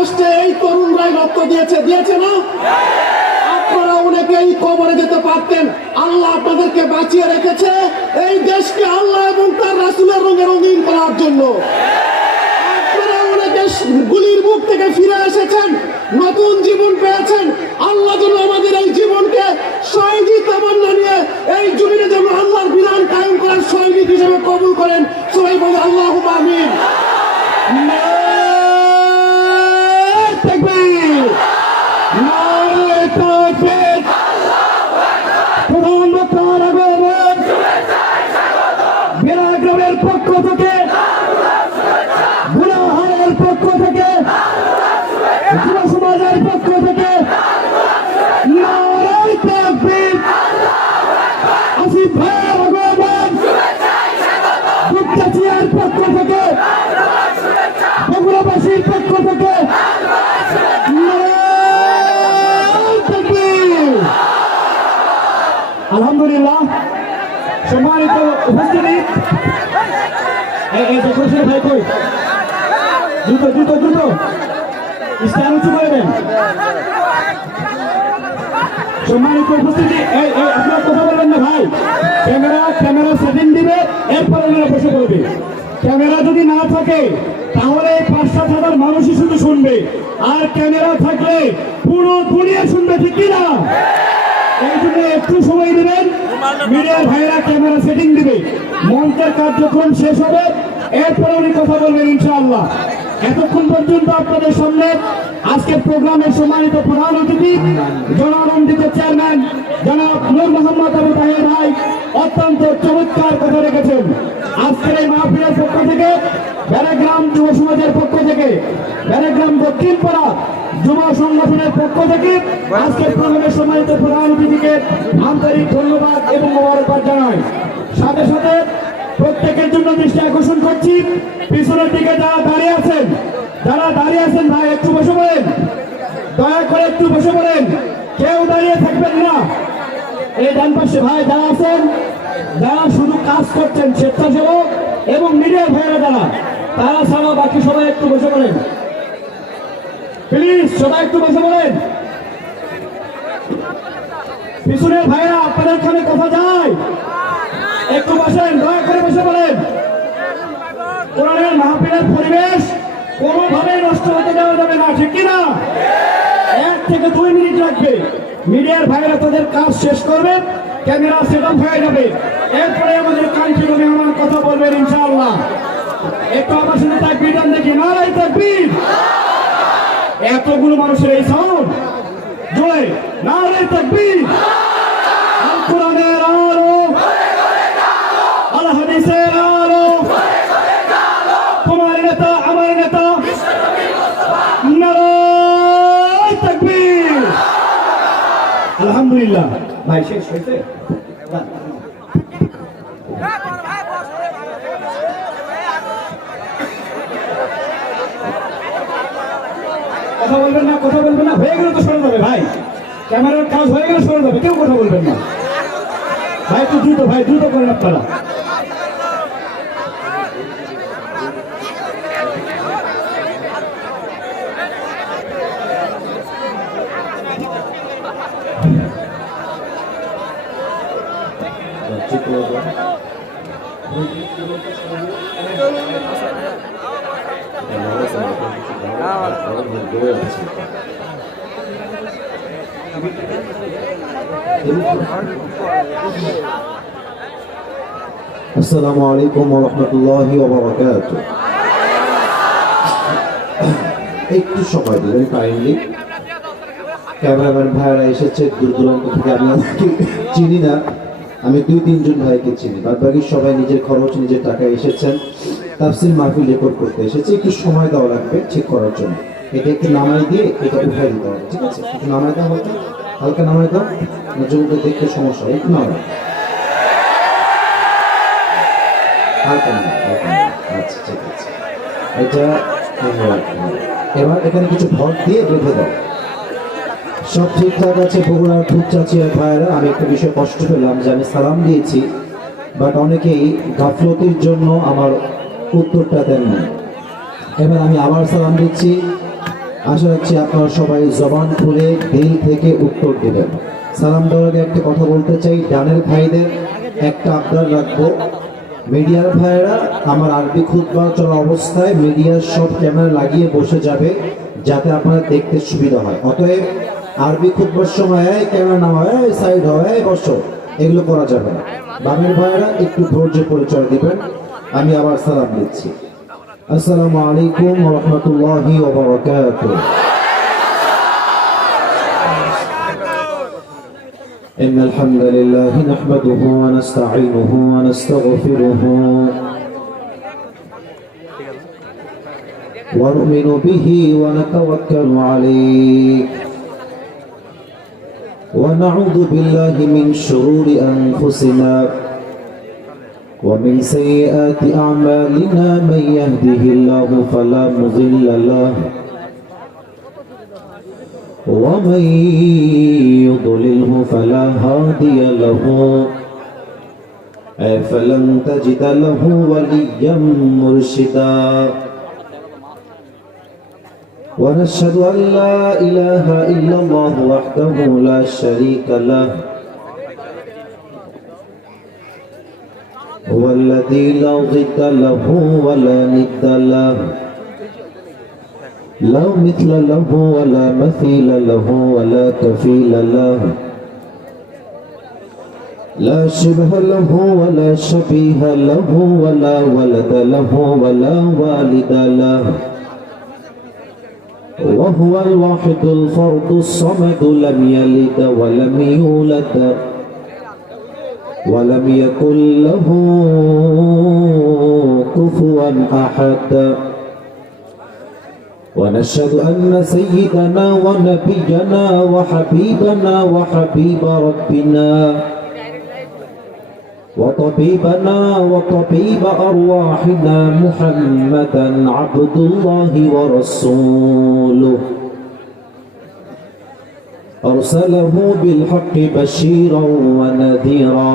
আগস্টে এই তরুণরাই রক্ত দিয়েছে না? আপনারা অনেকেই কবরে যেতে পারতেন, আল্লাহ আপনাদেরকে বাঁচিয়ে রেখেছে এই দেশকে আল্লাহ এবং তার রাসূলের রঙে রঙিন করার জন্য। আপনারা অনেকে গুলির মুখ থেকে ফিরে এসেছেন, নতুন জীবন পেয়েছেন। আল্লাহ যেন আমাদের এই জীবনকে শহীদি তামান্না নিয়ে এই জমিনে যেন আল্লাহর বিধান কায়েম করার সৈনিক হিসেবে কবুল করেন। সবাই বলে আল্লাহুম্মা আমিন। নারে তাকবীর, নারে তাকবীর। প্রধান বক্তার আগমন বিরাগ্রামের পক্ষ থেকে, গুনাহারের পক্ষ থেকে, যুব সমাজের পক্ষ থেকে নারে তাকবীর। আসিফ ভাইয়ের আগমন দুপচাচিয়ার পক্ষ থেকে, বগুড়াবাসীর পক্ষ থেকে নারে তাকবীর। আলহামদুলিল্লাহ, সম্মানিত উপস্থিতি, ভাই কই দ্রুত দ্রুত দ্রুত স্ট্যান্ড উঁচু করে দেন। সম্মানিত উপস্থিতি, আপনারা কথা বলবেন না ভাই। ক্যামেরা সেটিং দিবে, এরপর ওনারা বসে পড়বে। ক্যামেরা যদি না থাকে তাহলে 5-7 হাজার মানুষই শুধু শুনবে, আর ক্যামেরা থাকলে পুরো দুনিয়া শুনবে, ঠিক কিনা? এই জন্য একটু সময় দিবেন, মিডিয়ার ভাইরা ক্যামেরা সেটিং দিবে। মঞ্চের কার্যক্রম শেষ হবে, এরপরে উনি কথা বলবেন ইনশাআল্লাহ। এতক্ষণ পর্যন্ত আপনাদের সামনে আজকের প্রোগ্রামের সম্মানিত প্রধান অতিথি জনআনন্দিত চেয়ারম্যান জনাব নূর মোহাম্মদ আবু তাহের ভাই অত্যন্ত চমৎকার কথা রেখেছেন। আজকের এই মাহফিলের পক্ষ থেকে, ব্যারাগ্রাম যুব সমাজের পক্ষ থেকে, ব্যারাগ্রাম দক্ষিণ পাড়া যুব সংগঠনের পক্ষ থেকে আজকের প্রোগ্রামের সম্মানিত প্রধান অতিথিকে আন্তরিক ধন্যবাদ এবং মোবারকবাদ জানাই। সাথে সাথে প্রত্যেকের জন্য দৃষ্টি আকর্ষণ করছি, পিছনের দিকে যারা দাঁড়িয়ে আছেন ভাই একটু বসে পড়েন, দয়া করে একটু বসে পড়েন, কেউ দাঁড়িয়ে থাকবেন না। এই ডান পাশে ভাই যারা আছেন, যারা শুধু কাজ করছেন, স্বেচ্ছাসেবক এবং মিডিয়ার ভাইয়েরা যারা, তারা ছাড়া বাকি সবাই একটু বসে পড়েন প্লিজ, সবাই একটু বসে পড়েন। পিছনের ভাইরা আপনাদের খানে কথা যায়, একটু বসেন, দয়া করে বসে পড়েন। কোরআনের মাহফিলের পরিবেশ কোনোভাবে নষ্ট হতে দেওয়া যাবে না, ঠিক কিনা? 1 থেকে 2 মিনিট লাগবে, মিডিয়ার ভাইরা তাদের কাজ শেষ করবে, ক্যামেরা সেট আপ হয়ে যাবে, এরপরে আমাদের কান্ট্রি মেহমান কথা বলবেন ইনশাআল্লাহ। একটু আমার সাথে তাকবীর দেন দেখি, নারে তাকবীর। এতগুলো মানুষের এই সাউন্ড জোরে, নারে তাকবীর। আল কোরআনের আলো, আল হাদিসের আলো, তোমার নেতা আমার নেতা, নারে তাকবীর। আলহামদুলিল্লাহ ভাই, শেষ হয়েছে। কথা বলবেন না, হয়ে গেলে তো সরে যাবে ভাই, ক্যামেরার কাজ হয়ে গেলে সরে যাবে, কেউ কথা বলবেন না ভাই। একটু দ্রুত ভাই, দ্রুত করেন আপনারা। আসসালামু আলাইকুম ওয়া রাহমাতুল্লাহি ওয়া বারাকাতুহু। একটু সময় দিবেন কাইন্ডলি। ক্যামেরাম্যান ভাইরা এসেছে দূর দূরান্ত থেকে, আমি ওদেরকে চিনি না, আমি 2-3 জন ভাইকে চিনি, বাদ বাকি সবাই নিজের খরচ নিজের টাকায় এসেছেন, তাফসীর মাহফিল রেকর্ড করতে এসেছে। একটু সময় দেওয়া লাগবে ঠিক করার জন্য, এটা একটু নামাই দিয়ে এটা উঠাই দিতে হবে, ঠিক আছে? একটু নামাই দাও, হালকা নামাই দাও, জমিতে দেখতে সমস্যা, একটু নামাই, হালকা নামাই। আচ্ছা ঠিক আছে, এটা এবার এখানে কিছু ভর দিয়ে বেঁধে দাও। সব ঠিকঠাক আছে বগুড়ার খুব চাচিয়া ভাইয়েরা। আমি একটা বিষয় কষ্ট পেলাম যে আমি সালাম দিয়েছি, বাট অনেকেই গাফলতির জন্য আমার উত্তরটা দেন না। এবার আমি আবার সালাম দিচ্ছি, আশা রাখছি আপনারা সবাই জবান খুলে দিল থেকে উত্তর দেবেন। সালাম দেওয়ার আগে একটা কথা বলতে চাই, ডানের ভাইদের একটা আবদার রাখবো। মিডিয়ার ভাইয়েরা আমার আরবি খুতবা চলা অবস্থায় মিডিয়ার সব ক্যামেরা লাগিয়ে বসে যাবে, যাতে আপনারা দেখতে সুবিধা হয়। অতএব আরবি খুতবার সময় এই ক্যামেরা নামাও, এই সাইড হও, এই বসো, এগুলো করা যাবে না। বামের ভাইয়েরা একটু ধৈর্য পরিচয় দিবেন। আমি আবার সালাম দিচ্ছি। আসসালামু আলাইকুম ওয়া রাহমাতুল্লাহি ওয়া বারাকাতুহু। إن الحمد لله نحمده ونستعينه ونستغفره ونؤمن به ونتوكل عليه ونعوذ بالله من شرور أنفسنا ومن سيئات أعمالنا من يهده الله فلا مضل له ومن يضلله فلا هادي له فلن تجد له وليا مرشدا ونشهد أن لا إله إلا الله وحده لا شريك له هو الذي لا ضد له ولا ند له لا مثل له ولا مثيل له ولا كفيل له لا شبه له ولا شبيه له ولا ولد له ولا والد له وهو الواحد الفرد الصمد لم يلد ولم يولد ولم يكن له كفوا أحد ونشهد أن سيدنا ونبينا وحبيبنا وحبيب ربنا وطبيبنا وطبيب أرواحنا محمدا عبد الله ورسوله أرسله بالحق بشيرا ونذيرا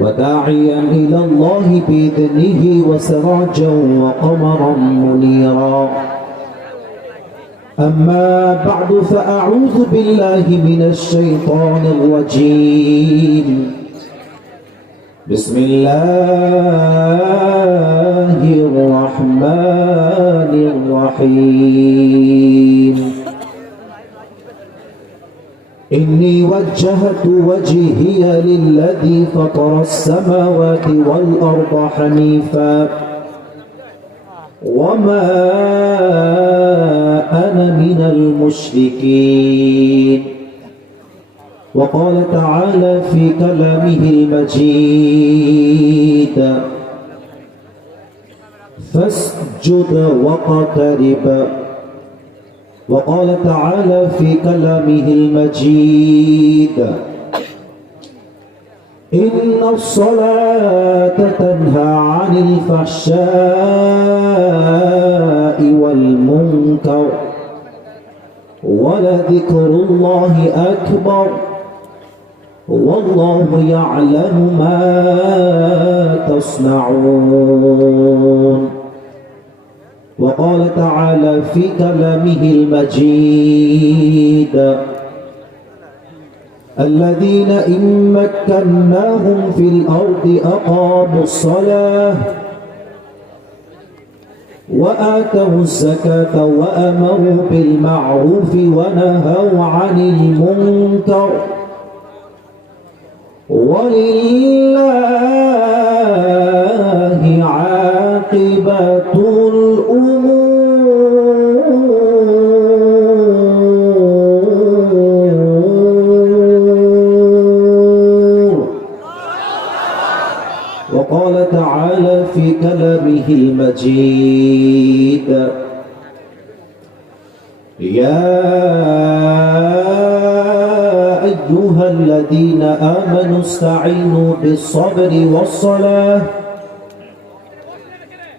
وداعيا إلى الله بإذنه وسراجا وقمرا منيرا أما بعد فأعوذ بالله من الشيطان الرجيم بسم الله الرحمن الرحيم إني وجهت وجهي للذي فطر السماوات والأرض حنيفا وما أنا من المشركين وقال تعالى في كلامه المجيد فاسجد واقترب وقال تعالى في كلامه المجيد إن الصلاة تنهى عن الفحشاء والمنكر ولذكر الله أكبر والله يعلم ما تصنعون وقال تعالى في كلامه المجيد الذين إن مكناهم في الأرض أقاموا الصلاة وآتوا الزكاة وأمروا بالمعروف ونهوا عن المنكر ولله عاقبة الأمور وقال تعالى في كلامه المجيد يا أيها الذين آمنوا استعينوا بالصبر والصلاة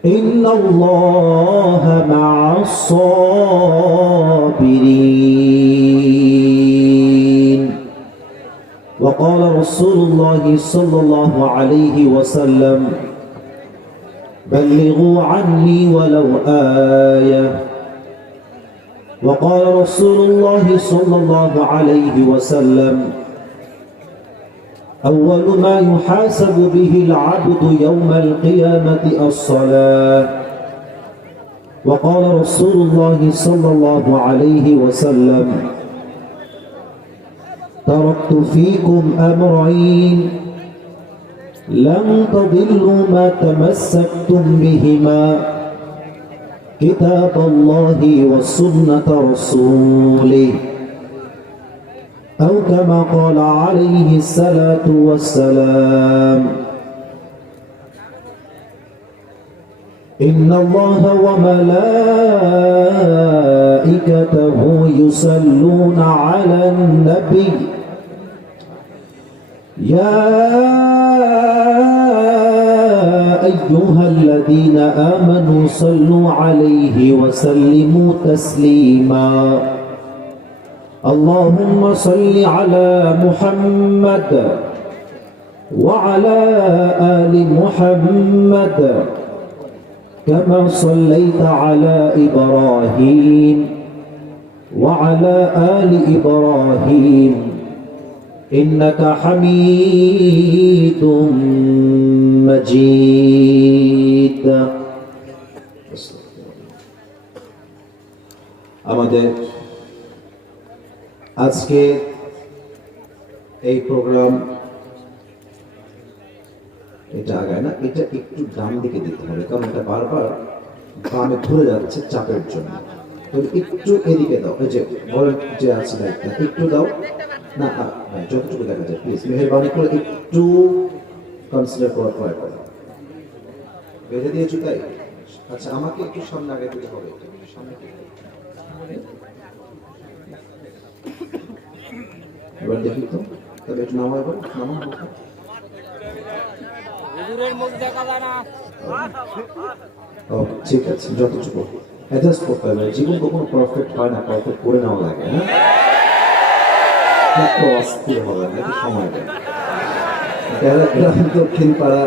إن الله مع الصابرين وقال رسول الله صلى الله عليه وسلم بلغوا عني ولو آية وقال رسول الله صلى الله عليه وسلم أول ما يحاسب به العبد يوم القيامة الصلاة وقال رسول الله صلى الله عليه وسلم تركت فيكم أمرين لن تضلوا ما تمسكتم بهما كتاب الله وسنة رسوله أو كما قال عليه الصلاة والسلام إن الله وملائكته يصلون على النبي يا أيها الذين آمنوا صلوا عليه وسلموا تسليما اللهم صل على محمد وعلى آل محمد كما صليت على إبراهيم وعلى آل إبراهيم إنك حميد مجيد আমাদের আজকে এই প্রোগ্রাম এটা আগায় না, এটা একটু ডান দিকে দিতে হবে, কারণ এটা বারবার বামে ঘুরে যাচ্ছে চাপের জন্য। তো একটু এদিকে দাও, এই যে বলেন যে আছে দায়িত্ব, একটু দাও না, ভাই যতটুকু দেখা যায় প্লিজ মেহেরবানি করে একটু কনসিডার করার ট্রাই করো। বেঁধে দিয়েছো তাই? আচ্ছা, আমাকে একটু সামনে আগে দিতে হবে, একটু সামনে এবার দেখি তো, তবে একটু নামা, এবার নামা। ঠিক আছে, যতটুকু অ্যাডজাস্ট করতে হবে। জীবন কখনো পারফেক্ট হয় না, পারফেক্ট করে নেওয়া লাগে। হ্যাঁ, অস্থির হবে না, একটু সময় দেয়। দক্ষিণ পাড়া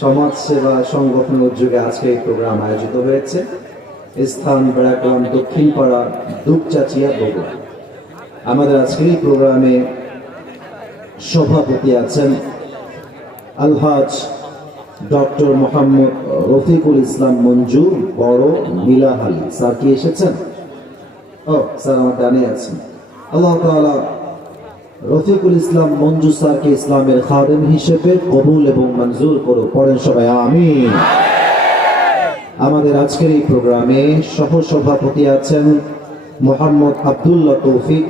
সমাজ সেবা সংগঠনের উদ্যোগে আজকে এই প্রোগ্রাম আয়োজিত হয়েছে। স্থান বেড়াগ্রাম দক্ষিণ পাড়া দুপচাচিয়া বগুড়া। আমাদের আজকের এই প্রোগ্রামে সভাপতি আছেন আলহাজ ডক্টর মোহাম্মদ রফিকুল ইসলাম মঞ্জু বড় নীলাহালি। স্যার কি এসেছেন? ও স্যার আমার ডানে আছেন। আল্লাহ তাআলা রফিকুল ইসলাম মঞ্জু স্যারকে ইসলামের খাদেম হিসেবে কবুল এবং মঞ্জুর করুন। পড়েন সবাই আমিন। আমাদের আজকের এই প্রোগ্রামে সহ সভাপতি আছেন মোহাম্মদ আব্দুল্লাহ তৌফিক,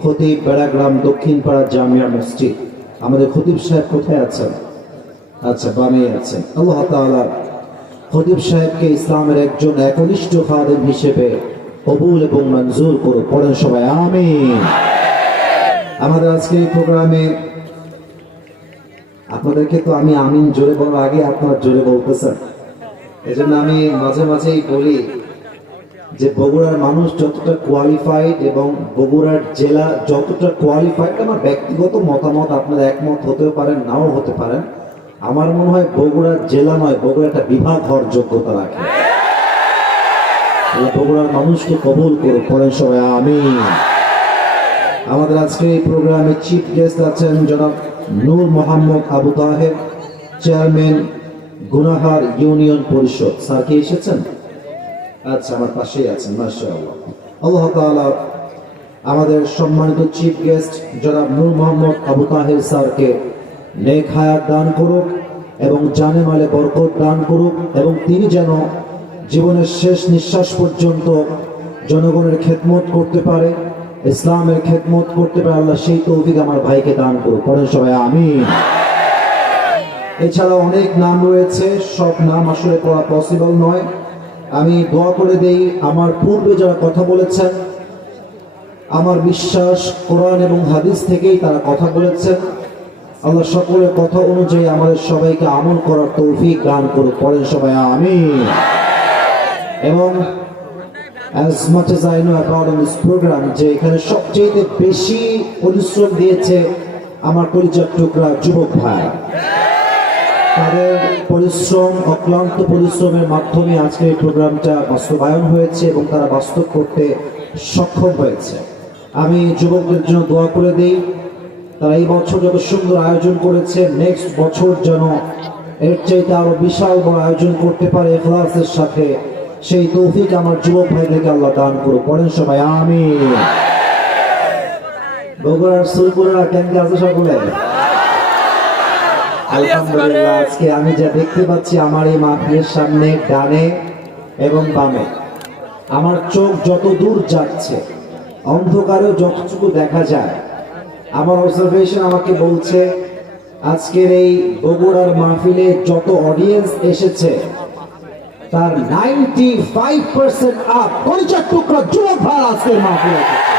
খতিব বেড়াগ্রাম দক্ষিণ পাড়া জামিয়া মসজিদ। আমাদের খতিব সাহেব কোথায় আছেন? আচ্ছা, বামে আছেন। আল্লাহ তাআলা খতিব সাহেবকে ইসলামের একজন একনিষ্ঠ খাদেম হিসেবে কবুল এবং মঞ্জুর করুন। পড়েন সবাই আমিন। আমাদের আজকে এই প্রোগ্রামে আপনাদেরকে তো আমি আমিন জোরে বলার আগে আপনারা জোরে বলতেছেন, এজন্য আমি মাঝে মাঝেই বলি যে বগুড়ার মানুষ যতটা কোয়ালিফাইড এবং বগুড়ার জেলা যতটা কোয়ালিফাইড, আমার ব্যক্তিগত মতামত, আপনারা একমত হতেও পারেন নাও হতে পারেন, আমার মনে হয় বগুড়ার জেলা নয়, বগুড়া একটা বিভাগ হওয়ার যোগ্যতা রাখে। বগুড়ার মানুষকে কবুল করে। পড়েন সবাই আমিন। আমাদের আজকে এই প্রোগ্রামে চিফ গেস্ট আছেন জনাব নূর মোহাম্মদ আবু তাহের, চেয়ারম্যান গুনাহার ইউনিয়ন পরিষদ। স্যার কি এসেছেন? আচ্ছা, আমার পাশেই আছেন, মাশাআল্লাহ। আল্লাহ তাআলা আমাদের সম্মানিত চিফ গেস্ট জনাব নূর মোহাম্মদ আবু তাহের স্যারকে নেক হায়াত দান করুক এবং জানে মালে বরকত দান করুক, এবং তিনি যেন জীবনের শেষ নিঃশ্বাস পর্যন্ত জনগণের খেদমত করতে পারে, ইসলামের খেদমত করতে পারে। আল্লাহ সেই তৌফিক আমার ভাইকে দান করুক। পড়েন সবাই আমিন। এছাড়া অনেক নাম রয়েছে, সব নাম আসলে পড়া পসিবল নয়। আমি দোয়া করে দেই, আমার পূর্বে যারা কথা বলেছেন, আমার বিশ্বাস কোরআন এবং হাদিস থেকেই তারা কথা বলেছেন। আল্লাহ সকলের কথা অনুযায়ী আমাদের সবাইকে আমল করার তৌফিক দান করুক। পড়েন সবাই আমিন। এবং as much as I know about this program, যে এখানে সবচেয়ে বেশি পরিশ্রম দিয়েছে আমার পরিচয় টুকরা যুবক ভাই। তাদের পরিশ্রম, অক্লান্ত পরিশ্রমের মাধ্যমে আজকে এই প্রোগ্রামটা বাস্তবায়ন হয়েছে এবং তারা বাস্তব করতে সক্ষম হয়েছে। আমি যুবকদের জন্য দোয়া করে দিই, তারা এই বছর যত সুন্দর আয়োজন করেছে, নেক্সট বছর যেন এর চাইতে আরো বিশাল বড় আয়োজন করতে পারে ইখলাসের সাথে। সেই তৌফিক আমার যুবক ভাইদেরকে আল্লাহ দান করুক। পড়েন সবাই আমিন। বগুড়ার সুলপুরা কেমন আছে সকলে? আলহামদুলিল্লাহ। আজকে আমি যা দেখতে পাচ্ছি আমার এই মাহফিলের সামনে, ডানে এবং বামে, আমার চোখ যত দূর যাচ্ছে, অন্ধকারেও যতটুকু দেখা যায়, আমার অবজারভেশন আমাকে বলছে আজকের এই বগুড়ার মাহফিলে যত অডিয়েন্স এসেছে তার 95% আপ পরিচয় টুকরা যুবক ভাই আজকের মাহফিলে এসেছে।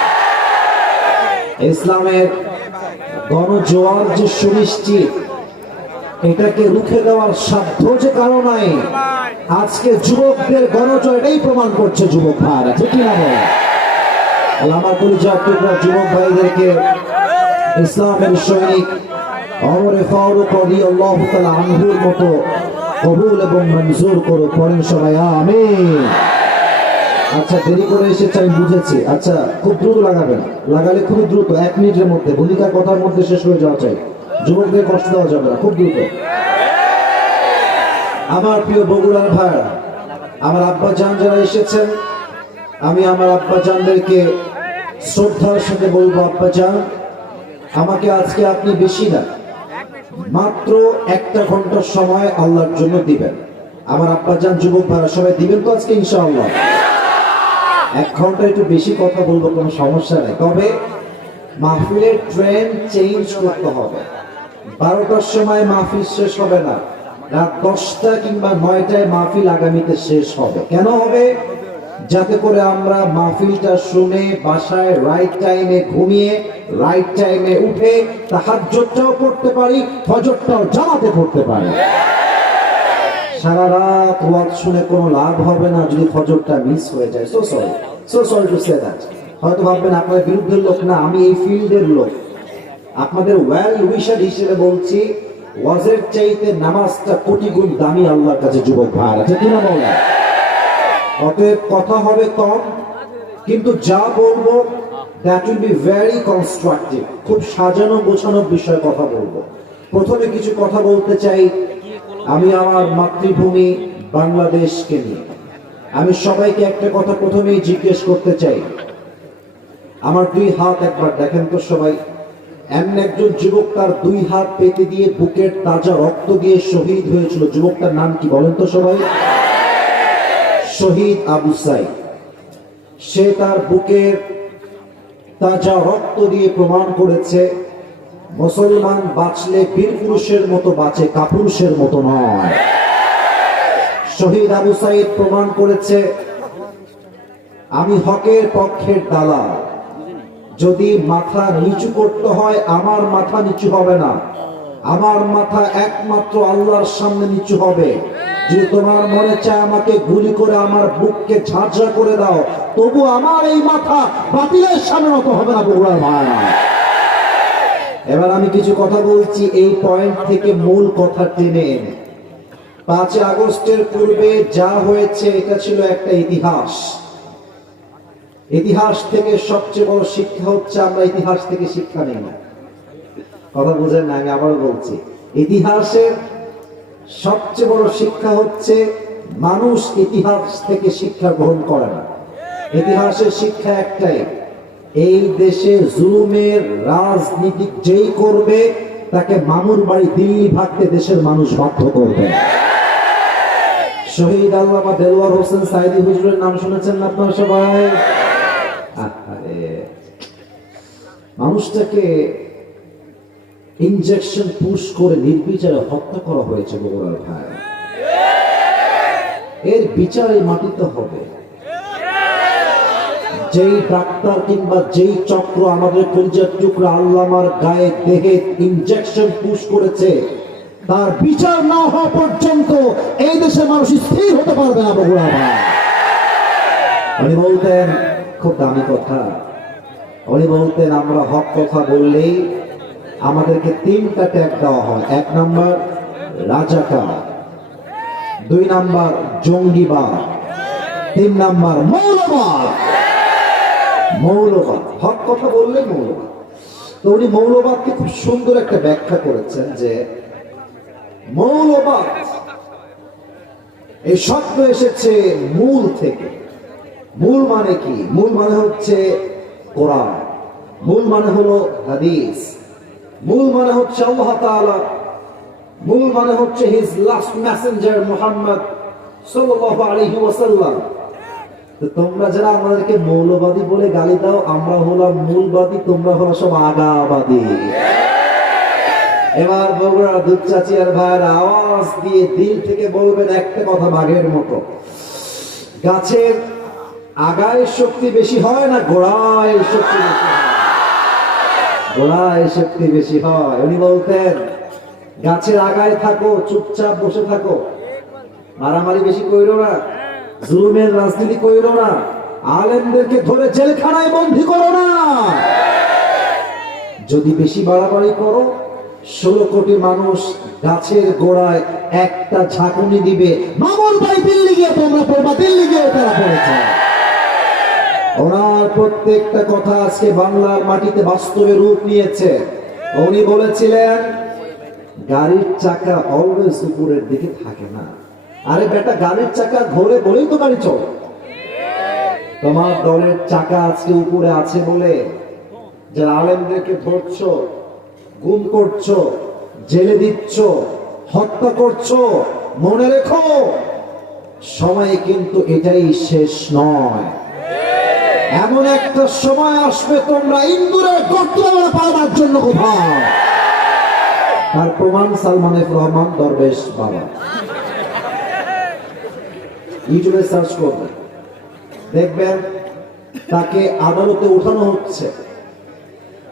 ইসলামের গণজোয়ার যে সুনিশ্চিত, এটাকে রুখে দেওয়ার সাধ্য যে কারো নাই, আজকে যুবকদের গণজয় এটাই প্রমাণ করছে যুবক ভাইরা, ঠিক না বলে? আমার পরিচয় টুকরা যুবক ভাইদেরকে ইসলামের সৈনিক ওমর ফারুক রাদিয়াল্লাহু তাআলা আনহুর মতো কবুল এবং মঞ্জুর করো। পড়েন সবাই আমিন। আচ্ছা, দেরি করে এসেছে আমি বুঝেছি। আচ্ছা, খুব দ্রুত লাগাবেন, লাগালে খুব দ্রুত, 1 মিনিটের মধ্যে, ভূমিকার কথার মধ্যে শেষ হয়ে যাওয়া চাই। যুবকদের কষ্ট দেওয়া যাবে না, খুব দ্রুত। আমার প্রিয় বগুড়ার ভাই, আমার আব্বা জান যারা এসেছেন, আমি আমার আব্বা জানদেরকে শ্রদ্ধার সাথে বলবো, আব্বা জান আমাকে আজকে আপনি বেশি না, মাত্র 1 ঘন্টার সময় আল্লাহর জন্য দিবেন। আমার আব্বা জান যুবক ভাইরা সবাই দিবেন তো আজকে ইনশাআল্লাহ? 1 ঘন্টা একটু বেশি কথা বলবো, কোনো সমস্যা নেই। তবে মাহফিলের ট্রেন চেঞ্জ করতে হবে। 12টার সময় মাহফিল শেষ হবে না, রাত 10টা কিংবা 9টায় মাহফিল আগামীতে শেষ হবে। কেন হবে? যাতে করে আমরা মাহফিলটা শুনে বাসায় রাইট টাইমে ঘুমিয়ে রাইট টাইমে উঠে তাহাজ্জুদটাও পড়তে পারি, ফজরটাও জামাতে পড়তে পারি। সারা রাত ওয়াজ শুনে কোনো লাভ হবে না যদি ফজরটা মিস হয়ে যায়। So sorry to say that. হয়তো ভাববেন আপনাদের বিরুদ্ধের লোক না, আমি এই ফিল্ডের লোক। আপনাদের ওয়েল উইশার হিসেবে বলছি, ওয়াজের চাইতে নামাজটা কোটি গুণ দামি আল্লাহর কাছে যুবক ভাই আছে, কিনা বলে? অতএব কথা হবে কম, কিন্তু যা বলবো that will be very constructive. খুব সাজানো গোছানো বিষয়ে কথা বলবো। প্রথমে কিছু কথা বলতে চাই আমি আমার মাতৃভূমি বাংলাদেশকে নিয়ে। আমি সবাইকে একটা কথা প্রথমেই জিজ্ঞেস করতে চাই, আমার 2 হাত একবার দেখেন তো সবাই। এমন একজন যুবক তার 2 হাত পেতে দিয়ে বুকের তাজা রক্ত দিয়ে শহীদ হয়েছিল, যুবকটার নাম কি বলেন তো সবাই? শহীদ আবু সাইদ। সে তার বুকের তাজা রক্ত দিয়ে প্রমাণ করেছে মুসলমান বাঁচলে বীর পুরুষের মতো বাঁচে, কাপুরুষের মতো নয়। শহীদ আবু সাইদ প্রমাণ করেছে আমি হকের পক্ষের দালাল। যদি মাথা নিচু করতে হয়, আমার মাথা নিচু হবে না, আমার মাথা একমাত্র আল্লাহর সামনে নিচু হবে। যদি তোমার মনে চায় আমাকে গুলি করে আমার বুককে ঝাঁঝরা করে দাও, তবু আমার এই মাথা বাতিলের সামনে মতো হবে না বগুড়ার ভাই। এবার আমি কিছু কথা বলছি এই পয়েন্ট থেকে মূল কথা টেনে এনে। 5 আগস্টের পূর্বে যা হয়েছে এটা ছিল একটা ইতিহাস। ইতিহাস থেকে সবচেয়ে বড় শিক্ষা হচ্ছে আমরা ইতিহাস থেকে শিক্ষা নেই না। কথা বুঝেন না? আমি আবার বলছি, ইতিহাসের সবচেয়ে বড় শিক্ষা হচ্ছে মানুষ ইতিহাস থেকে শিক্ষা গ্রহণ করে না। ইতিহাসের শিক্ষা একটাই, এই দেশে জুলুমের রাজনীতি যেই করবে তাকে মামুর বাড়ি দিল্লি ভাগতে দেশের মানুষ বাধ্য করবে। শহীদ আল্লামা দেলোয়ার হোসেন সাইদি হুজুরের নাম শুনেছেন না আপনারা সবাই? মানুষটাকে ইনজেকশন পুশ করে নির্বিচারে হত্যা করা হয়েছে বগুড়ার ভাই। এর বিচার এই মাটিতে হবে। যেই ডাক্তার কিংবা যেই চক্র আমাদের কলিজার টুকরা আল্লামার গায়ে দেহে ইনজেকশন পুশ করেছে, তার বিচার না হওয়া পর্যন্ত এই দেশের মানুষ স্থির হতে পারবে না বগুড়া ভাই। উনি বলতেন খুব দামি কথা, উনি বলতেন আমরা হক কথা বললেই আমাদেরকে 3টা ট্যাগ দেওয়া হয়। 1 নাম্বার রাজাকার, 2 নাম্বার জঙ্গিবাদ, 3 নাম্বার মৌলবাদ। মৌলবাদ, হক কথা বললে মৌলবাদ। তো উনি মৌলবাদকে খুব সুন্দর একটা ব্যাখ্যা করেছেন যে মৌলবাদ এই শব্দ এসেছে মূল থেকে। মূল মানে কি? মূল মানে হচ্ছে কোরআন, মূল মানে হলো হাদিস, মূল মানে হচ্ছে আল্লাহ তাআলা, মূল মানে হচ্ছে হিজ লাস্ট মেসেঞ্জার মুহাম্মদ সাল্লাল্লাহু আলাইহি ওয়াসাল্লাম। তো তোমরা যারা আমাদেরকে মৌলবাদী বলে গালি দাও, আমরা হলাম মূলবাদী, তোমরা হলো সব আগাবাদী। এবার বগুড়ার দুধ চাচি আর ভাইয়ের আওয়াজ দিয়ে দিল থেকে বলবেন একটা কথা বাঘের মতো, গাছের আগায় শক্তি বেশি হয় না গোড়ায় শক্তি বেশি হয়? গোড়ায় শক্তি বেশি হয়। উনি বলতেন গাছের আগায় থাকো, চুপচাপ বসে থাকো, মারামারি বেশি কইরো না, জুলুমের রাজনীতি কইরো না, আলেমদেরকে ধরে জেলখানায় বন্দী করো না। যদি বেশি বাড়াবাড়ি করো 16 কোটি মানুষ গাছের গোড়ায় একটা ঝাঁকুনি দিবে, মামুন ভাই দিল্লি গিয়ে তোমরা পড়বা, দিল্লি গিয়ে তারা পড়েছে। ওনার প্রত্যেকটা কথা আজকে বাংলার মাটিতে বাস্তবে রূপ নিয়েছে। উনি বলেছিলেন গাড়ির চাকা অলওয়েজ উপরের দিকে থাকে না। আরে বেটা, গাড়ির চাকা ঘোরে বলেই তো গাড়ি চলে। তোমার দলের চাকা আজকে উপরে আছে বলে যারা আলেমদেরকে ধরছো, গুম করছো, জেলে দিচ্ছ, হত্যা করছো, মনে রেখো সময় কিন্তু এটাই শেষ নয়। এমন একটা সময় আসবে তোমরা ইন্দুরের গর্ত পাওয়ার জন্য কোথাও। তার প্রমাণ সালমান এফ রহমান দরবেশ বাবা। ইউটিউবে সার্চ করবেন, দেখবেন তাকে আদালতে উঠানো হচ্ছে,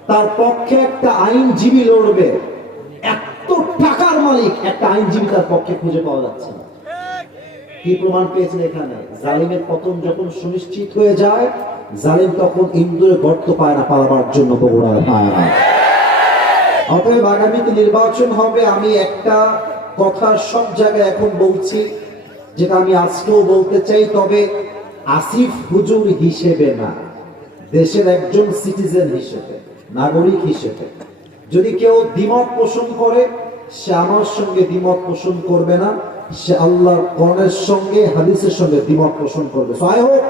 তার পক্ষে একটা আইনজীবী লড়বে। এত টাকার মালিক একটা আইনজীবী তার পক্ষে খুঁজে পাওয়া যাচ্ছে না। কি প্রমাণ পেয়েছেন এখানে? জালিমের পতন যখন সুনিশ্চিত হয়ে যায়, জালিম তখন ইন্দুরে গর্ত পায় না পালাবার জন্য, বগুড়ার পায় না। অতএব আগামীতে নির্বাচন হবে। আমি একটা কথা সব জায়গায় এখন বলছি, যেটা আমি আজকেও বলতে চাই, তবে আসিফ হুজুর হিসেবে না, দেশের একজন সিটিজেন হিসেবে, নাগরিক হিসেবে। যদি কেউ দ্বিমত পোষণ করে, সে আমার সঙ্গে দ্বিমত পোষণ করবে না, সে আল্লাহর কোরআনের সঙ্গে হাদিসের সঙ্গে দ্বিমত পোষণ করবে। So I hope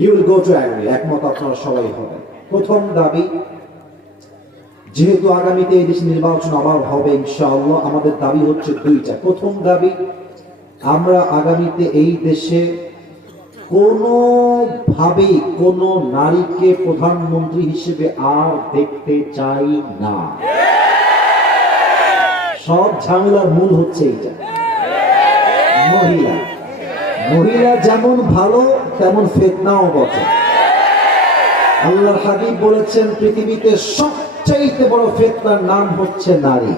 you will go to agree, একমত আপনারা সবাই হবে। প্রথম দাবি, যেহেতু আগামীতে এই দেশে নির্বাচন আবার হবে ইনশাআল্লাহ, আমাদের দাবি হচ্ছে দুইটা। প্রথম দাবি, আমরা আগামীতে এই দেশে কোনোভাবেই কোন নারীকে প্রধানমন্ত্রী হিসেবে আর দেখতে চাই না। সব ঝামেলার মূল হচ্ছে এইটা। মহিলা মহিলা যেমন ভালো তেমন ফিতনাও বটে। আল্লাহর হাবিব বলেছেন পৃথিবীতে সবচাইতে বড় ফিতনার নাম হচ্ছে নারী।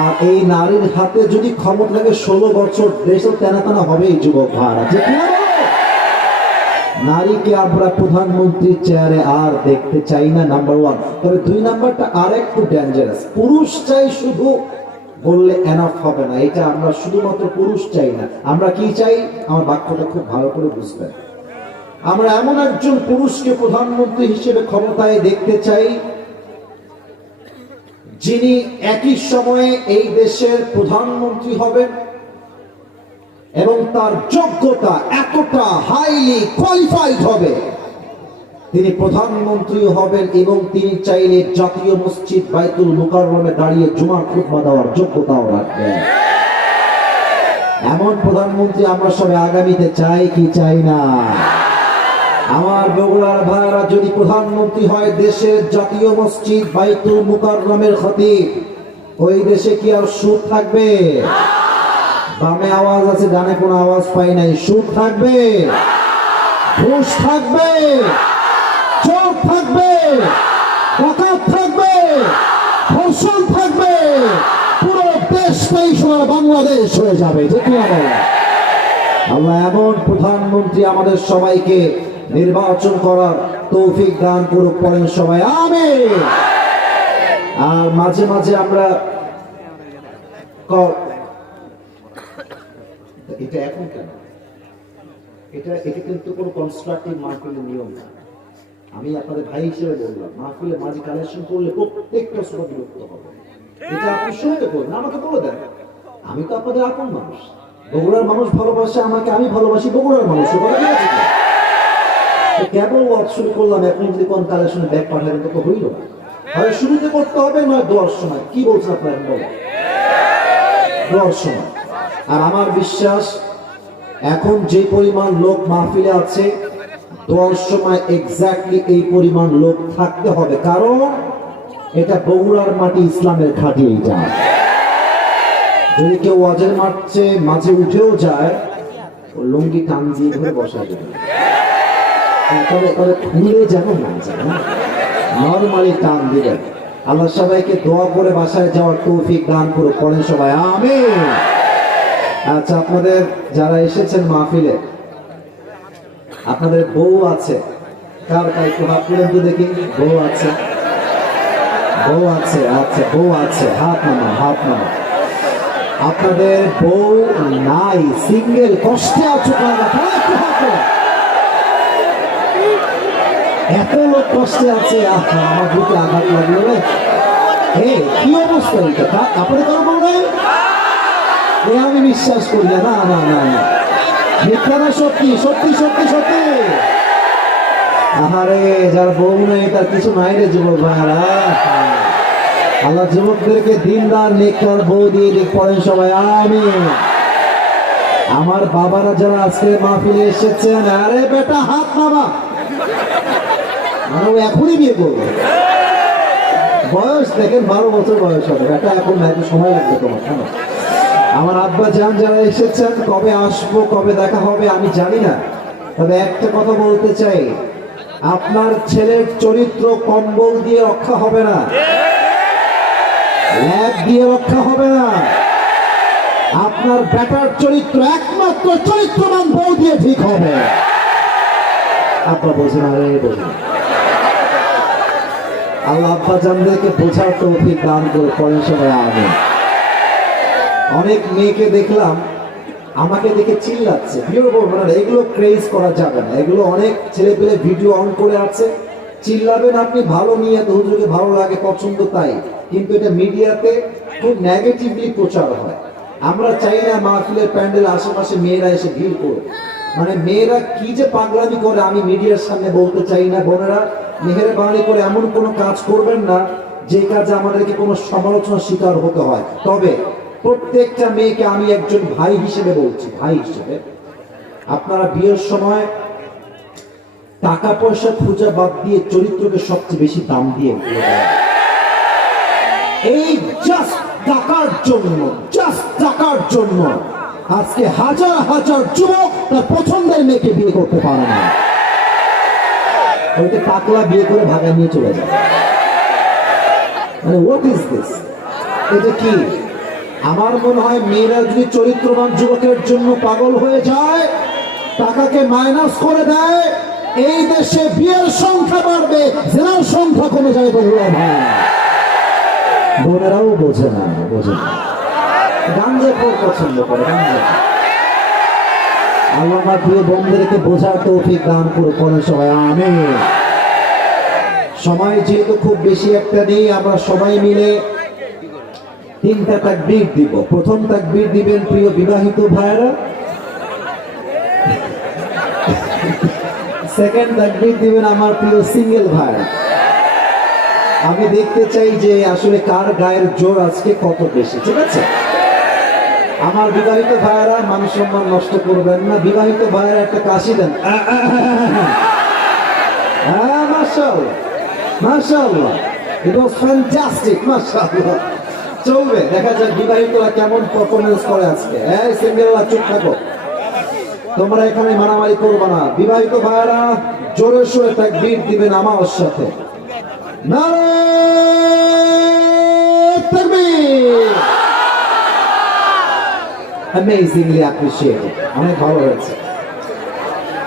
আর এই নারীর হাতে যদি ক্ষমতা থাকে 16 বছর, দেশ তেনা তেনা হবেই যুবক ভাইরা। ঠিক না? নারীকে আমরা প্রধানমন্ত্রীর চেয়ারে আর দেখতে চাই না, নাম্বার 1। তবে 2 নাম্বারটা আর একটু ডেঞ্জারাস। পুরুষ চাই শুধু বললে এনাফ হবে না। এটা আমরা শুধুমাত্র পুরুষ চাই না, আমরা কি চাই? আমার বাক্যটা খুব ভালো করে বুঝবেন। আমরা এমন একজন পুরুষকে প্রধানমন্ত্রী হিসেবে ক্ষমতায় দেখতে চাই, যিনি একই সময়ে এই দেশের প্রধানমন্ত্রী হবেন এবং তার যোগ্যতা এতটা হাইলি কোয়ালিফাইড হবে, তিনি প্রধানমন্ত্রী হবেন এবং তিনি চাইলে জাতীয় মসজিদ বাইতুল মুকাররমে দাঁড়িয়ে জুমার খুতবা দেওয়ার যোগ্যতাও রাখবেন। এমন প্রধানমন্ত্রী আমরা সবাই আগামীতে চাই কি চাই না? আমার বগুড়ার ভাইরা যদি প্রধানমন্ত্রী হয়, দেশের জাতীয় মসজিদ বাইতুল মুকাররমের খতিব, ওই দেশে কি আর সুদ থাকবে? বামে আওয়াজ আছে, ডানে কোনো আওয়াজ পাই নাই। সুদ থাকবে, ঘুষ থাকবে, চোর থাকবে, ডাকাত থাকবে, ধর্ষণ থাকবে, পুরো দেশটাই সোনার বাংলাদেশ হয়ে যাবে। ঠিক না? আল্লাহ এমন প্রধানমন্ত্রী আমাদের সবাইকে নির্বাচন করার তৌফিক দান করুক, পড়েন সবাই আমিন। আর মাঝে মাঝে আমরা এটা এখন কেন এটা এটা কিন্তু কোনো কনস্ট্রাকটিভ মাহফিলের নিয়ম না। আমি আপনাদের ভাই হিসেবে বললাম, মাহফিলে মাঝে কালেকশন করলে প্রত্যেকটা শ্রোতা বিরক্ত হবে। এটা আপনি শুনতে করবেন, আমাকে বলে দেন। আমি তো আপনাদের আপন মানুষ, বগুড়ার মানুষ ভালোবাসে আমাকে, আমি ভালোবাসি বগুড়ার মানুষ। কেবল ওয়াজ শুরু করলাম, এখন যদি কোন কালেকশনে ব্যাগ পাঠাবেন তো হইল না। হয় শুরুতে করতে হবে, নয় দোয়ার সময়। কি বলছেন আপনারা বলেন? দোয়ার সময়। আর আমার বিশ্বাস এখন যে পরিমাণ লোক মাহফিলে আছে, দোয়ার সময় এক্স্যাক্টলি এই পরিমাণ লোক থাকতে হবে, কারণ এটা বগুড়ার মাটি, ইসলামের ঘাঁটি। এইটা যদি কেউ ওয়াজের মাঝে উঠেও যায়, ও লুঙ্গি টান দিয়ে ধরে বসায় দেবে, তবে খুলে যেন না যায়, নরমালি টান দিবেন। আল্লাহ সবাইকে দোয়া করে বাসায় যাওয়ার তৌফিক দান করে পড়েন সবাই আমিন। আচ্ছা, আপনাদের যারা এসেছেন মাহফিলে, আপনাদের বউ আছে? কার কার একটু হাত তুলেন তো দেখি। বউ আছে? বউ আছে? আচ্ছা, বউ আছে, হাত নামা, হাত নামা। আপনাদের বউ নাই, সিঙ্গেল, কষ্টে আছো? এত লোক কষ্টে আছে, আমার বুকে আঘাত লাগলো রে। কি অবস্থা এটা? আপনি কারো বলবেন? আমি বিশ্বাস করি না। না না না না, মিথ্যা না, সত্যি সত্যি সত্যি সত্যি। আহারে, যার বউ নেই তার কিছু নাই রে যুবক ভাইরা। আল্লাহ যুবকদেরকে দিনদার নেককার বউ দিয়ে দিক, পড়েন সবাই আমিন। আমার বাবারা যারা আজকে মাহফিলে এসেছেন, আরে বেটা হাত নামা, মানে ও এখনই বিয়ে করবে। বয়স দেখেন 12 বছর বয়স হবে, বেটা এখন না, একটু সময় লাগবে তোমার। কেন? আমার আব্বা জান যারা এসেছেন, কবে আসবো, কবে দেখা হবে আমি জানি না, তবে একটা কথা বলতে চাই, আপনার ছেলের চরিত্র কম্বল দিয়ে রক্ষা হবে না, ল্যাব দিয়ে রক্ষা হবে না। আপনার বেটার চরিত্র একমাত্র চরিত্রবান বউ দিয়ে ঠিক হবে। আব্বা বোঝেন, আরে বোঝেন। আল্লাহ আব্বা জানদেরকে বোঝার তৌফিক দান করে পড়েন সবাই আমিন। অনেক মেয়েকে দেখলাম আমাকে দেখে চিল্লাচ্ছে, প্রিয় বন্ধুরা, এগুলো ক্রেজ করা যাবে না। এগুলো অনেক ছেলে পেলে ভিডিও অন করে আছে, চিল্লাবেন আপনি, ভালো নিয়ে হুজুরকে ভালো লাগে, পছন্দ তাই, কিন্তু এটা মিডিয়াতে খুব নেগেটিভলি প্রচার হয়। আমরা চাই না মাহফিলের প্যান্ডেল আশেপাশে মেয়েরা এসে ভিড় করুক। মানে মেয়েরা কি যে পাগলামি করে আমি মিডিয়ার সামনে বলতে চাই না। বোনেরা, মেহেরবানি করে এমন কোনো কাজ করবেন না যে কাজে আমাদেরকে কোনো সমালোচনার শিকার হতে হয়। তবে প্রত্যেকটা মেয়েকে আমি একজন ভাই হিসেবে বলছি, ভাই হিসেবে, আপনারা বিয়ের সময় টাকা পয়সা খোঁজা বাদ দিয়ে চরিত্রকে সবচেয়ে বেশি দাম দিয়ে এই জাস্ট টাকার জন্য আজকে হাজার হাজার যুবক তার পছন্দের মেয়েকে বিয়ে করতে পারে না। ওইটা টাকলা বিয়ে করে ভাগা নিয়ে চলে যায়। মানে হোয়াট ইজ দিস? এটা কি? আমার মনে হয় মেয়েরা যদি চরিত্রবান যুবকের জন্য পাগল হয়ে যায়, টাকাকে মাইনাস করে দেয়, এই দেশে বিয়ের সংখ্যা বাড়বে, জেনার সংখ্যা কমে যাবে। বলুন ভাই, বোনেরাও বোঝে না, বোঝে না। গাঞ্জা খুব পছন্দ করে, গাঞ্জা। আল্লাহ আমার প্রিয় বন্ধুদেরকে বোঝার তৌফিক দান করে পড়ে সবাই আমিন। সময় যেহেতু খুব বেশি একটা নেই, আমরা সবাই মিলে 3টা তাকবীর দিব। প্রথম তাকবীর দিবেন প্রিয় বিবাহিত ভাইরা, সেকেন্ড তাকবীর দিবেন আমার প্রিয় সিঙ্গেল ভাইরা। আমি দেখতে চাই যে আসলে কার গায়ের জোর আজকে কত বেশি, ঠিক আছে? আমার বিবাহিত ভাইরা মান সম্মান নষ্ট করবেন না। বিবাহিত ভাইরা একটা কাশি দেন। মাশাআল্লাহ, মাশাআল্লাহ, ইট ওয়াজ ফ্যান্টাস্টিক, মাশাআল্লাহ। চলবে, দেখা যায় বিবাহিতরা কেমন পারফরমেন্স করে আজকে। সিঙ্গেলরা চুপ থাকো, তোমরা এখানে মারামারি করবে না। বিবাহিত ভাইরা জোরে সোরে তাকবীর দিবেন আমার সাথে। নারে তাকবীর! Amazingly appreciated, অনেক ভালো হয়েছে।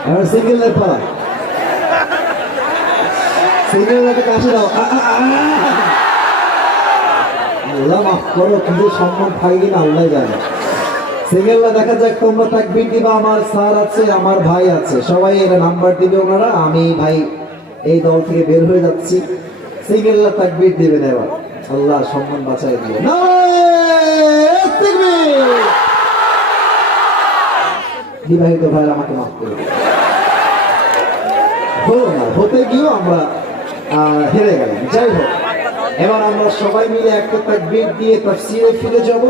এবার সিঙ্গেলের পালা, সিঙ্গেলকে কাছে দাও। আল্লাহ মাফ করো, কিন্তু সম্মান পাই কিনা আল্লাহ জানে। সিঙ্গেলরা দেখা যাক তোমরা তাকবীর দিবা, আমার স্যার আছে, আমার ভাই আছে, সবাই এরা নাম্বার দিবে ওনারা, আমি ভাই এই দল থেকে বের হয়ে যাচ্ছি। সিঙ্গেলরা তাকবীর দিবেন এবার, আল্লাহ সম্মান বাঁচাই দিও। নারায়ে তাকবীর। বিবাহিত ভাই আমাকে মাফ করে দিন, হলো না, হতে গিয়েও আমরা হেরে গেলাম। যাই হোক, এবার আমরা সবাই মিলে একটা তাকবীর দিয়ে তাফসীরে ফিরে যাব।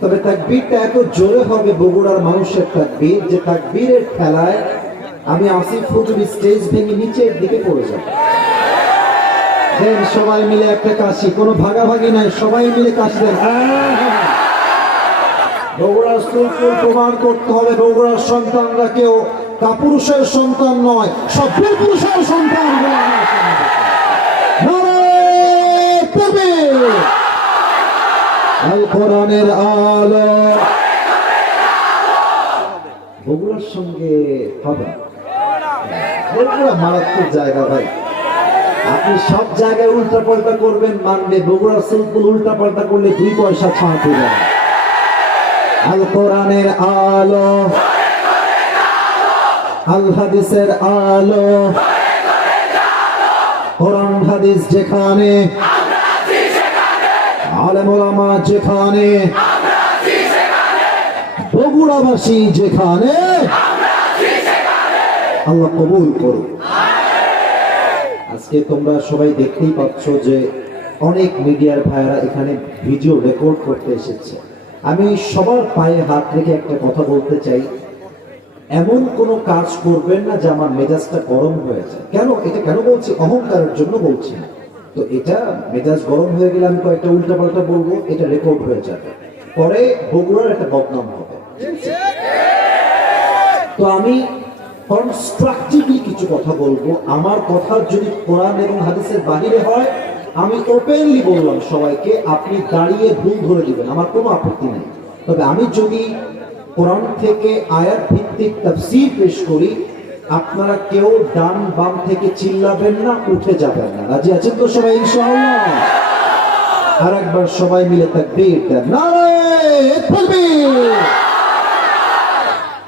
তবে তাকবীরটা এত জোরে হবে বগুড়ার মানুষের তাকবীর, যে তাকবীরের ঠেলায় আমি আসিফ হুজুর স্টেজ ভেঙে নিচের দিকে পড়ে যাব। দেন সবাই মিলে একটা কাশি, কোনো ভাগাভাগি নাই, সবাই মিলে কাশি দেন। বগুড়ার স্কুল প্রমাণ করতে হবে বগুড়ার সন্তানরা কেউ কাপুরুষের সন্তান নয়, সব পুরুষের সন্তান। আল কোরআনের আলো বগুড়ার সঙ্গে হবে। বগুড়া মারাত্মক জায়গা ভাই, আপনি সব জায়গায় উল্টা পাল্টা করবেন মানবে, বগুড়ার সুলকুল উল্টা পাল্টা করলে 2 পয়সা ছাড় দেবে। আল কোরআনের আলো, আল হাদিসের আলো, কোরআন হাদিস যেখানে, আলেম ওলামা যেখানে, বগুড়াবাসী যেখানে, আল্লাহ কবুল করুন। আজকে তোমরা সবাই দেখতেই পাচ্ছ যে অনেক মিডিয়ার ভাইয়েরা এখানে ভিডিও রেকর্ড করতে এসেছে। আমি সবার পায়ে হাত রেখে একটা কথা বলতে চাই, এমন কোনো কাজ করবেন না যে আমার মেজাজটা গরম হয়ে যায়। এটা কেন বলছি? অহংকারের জন্য বলছি না। তো এটা মেজাজ গরম হয়ে গেলে আমি কয়েকটা উল্টা পাল্টা বলবো, এটা রেকর্ড হয়ে যাবে, পরে বগুড়ার একটা বদনাম হবে। তো আমি কনস্ট্রাকটিভলি কিছু কথা বলবো। আমার কথা যদি কোরআন এবং হাদিসের বাহিরে হয়, আমি ওপেনলি বললাম সবাইকে, আপনি দাঁড়িয়ে ভুল ধরে দিবেন, আমার কোনো আপত্তি নেই। তবে আমি যদি কোরআন থেকে আয়াত ভিত্তিক তাফসীর পেশ করি, আপনারা কেউ ডান বাম থেকে চিল্লাবেন না, উঠে যাবেন না। রাজি আছেন তো সবাই ইনশাআল্লাহ? আর একবার সবাই মিলে তাকবীর দেন, নারায়ে তাকবীর।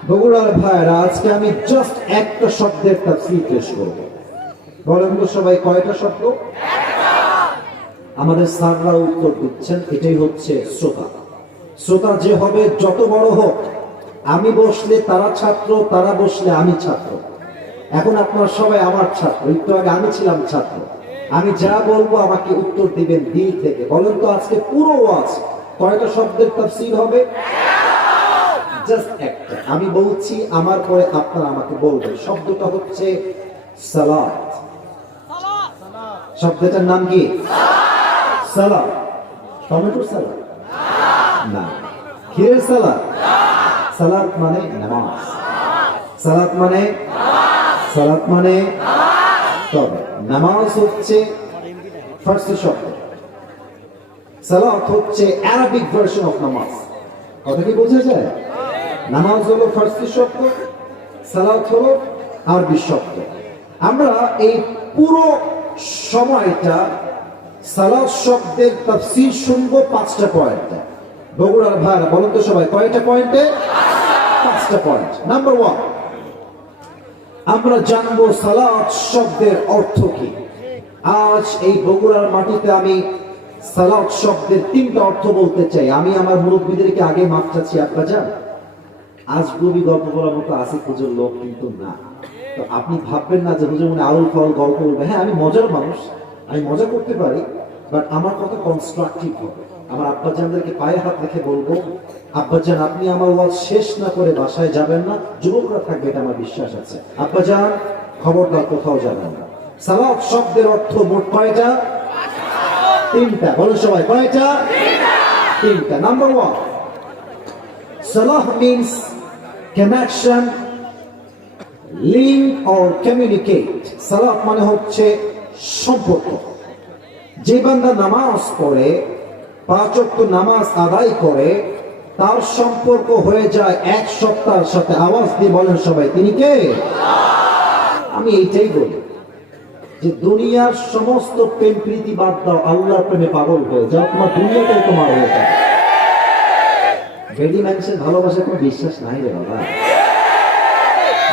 বগুড়ার ভাইরা, আজকে আমি জাস্ট একটা শব্দের তাফসীর পেশ করব। বলেন তো সবাই, কয়টা শব্দ? আমাদের স্যাররা উত্তর দিচ্ছেন, এটাই হচ্ছে শ্রোতা। শ্রোতা যে হবে, যত বড় হোক, আমি বসলে তারা ছাত্র, তারা বসলে আমি ছাত্র। এখন আপনারা সবাই আমার ছাত্র, একটু আগে আমি ছিলাম ছাত্র। আমি যা বলবো আমাকে উত্তর দিবেন দিল থেকে। বলেন তো আজকে পুরো ওয়াজ কয়টা শব্দের তাফসীর হবে? জাস্ট একটা। আমি বলছি, আমার পরে আপনারা আমাকে বলবেন। শব্দটা হচ্ছে সালাত। শব্দটার নাম কি? সালাত। টমেটোর সালাদ না, ক্ষীরের সালাদ। সালাত মানে নামাজ। সালাত মানে তবে নামাজ হচ্ছে ফার্সি শব্দ, সালাত হচ্ছে আরবিক ভার্সন অফ নামাজ। কথা কি বোঝা যায়? নামাজ হলো ফার্সি শব্দ, সালাত হলো আরবি শব্দ। আমরা এই পুরো সময়টা সালাত শব্দের তাফসীর শুনবো 5টা পয়েন্টে। বগুড়ার ভাইরা বলুন তো সবাই, কয়টা পয়েন্টে? 5টা পয়েন্ট। নাম্বার 1, আমরা জানবো সালাত শব্দের অর্থ কি। আজ এই বগুড়ার মাটিতে আমি সালাত শব্দের 3টা অর্থ বলতে চাই। আমি আমার মুরব্বীদেরকে আগে মাপ চাচ্ছি, আপনারা জান আজগুবি গল্প বলার মতো আসিফ হুজুর লোক কিন্তু না। তো আপনি ভাববেন না যে হুজুর মনে আউল ফাউল গল্প বলবে। হ্যাঁ, আমি মজার মানুষ, আমি মজা করতে পারি, বাট আমার কথা কনস্ট্রাকটিভ হবে। আমার আব্বাজানদেরকে পায়ে হাত রেখে বলবো, আব্বাজান আপনি আমার ওয়াজ শেষ না করে বাসায় যাবেন না, যুবকরা থাকবে, এটা আমার বিশ্বাস আছে। আব্বাজান খবরদার কোথাও যাবেন না। সালাত শব্দের অর্থ মোট কয়টা? 3টা। বলুন সবাই, কয়টা? 3টা। Number 1, salah means connection, link or communicate. সালাত মানে হচ্ছে সম্পর্ক। যে বান্দা নামাজ পড়ে, 5 ওয়াক্ত নামাজ আদায় করে, তার সম্পর্ক হয়ে যায় এক সত্তার সাথে। আওয়াজ দিয়ে বলেন সবাই, তিনি কে? আমি এইটাই বলি যে দুনিয়ার সমস্ত প্রেম প্রীতি বাদ দাও, আল্লাহর প্রেমে পাগল হয়ে যাও, তোমার দুনিয়াটাই তোমার হয়ে যাবে। বেডি মানুষের ভালোবাসা কোনো বিশ্বাস নাই রে বাবা।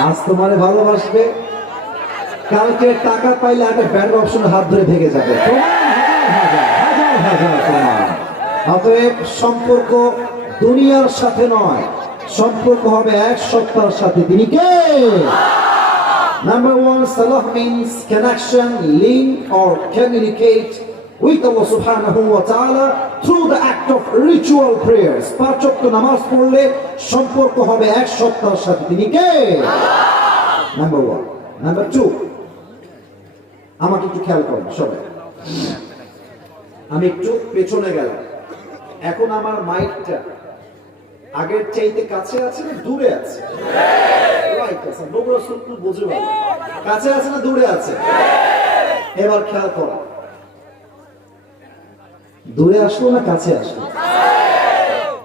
আজ তোমারে ভালোবাসবে, কালকে টাকা পাইলে আগে ব্যাংক অপশনে হাত ধরে ভেঙে যাবে। হাজার প্রমাণ। অতএব সম্পর্ক দুনিয়ার সাথে নয়, সম্পর্ক হবে এক সত্তার সাথে। তিনি কে? Number one, salah means connection, link or communicate with Allah subhanahu wa ta'ala through the act of ritual prayers. পাঁচ ওয়াক্ত নামাজ পড়লে সম্পর্ক হবে এক সত্তার সাথে। তিনি কে? Number one. Number two, আমাকে একটু খেয়াল করুন সবাই। আমি একটু পেছনে গেলাম, এখন আমার মাইকটা আগের চাইতে কাছে আছে না দূরে আছে? কাছে আছে না দূরে আছে? এবার খেয়াল করো, দূরে আসলো না কাছে আসলো?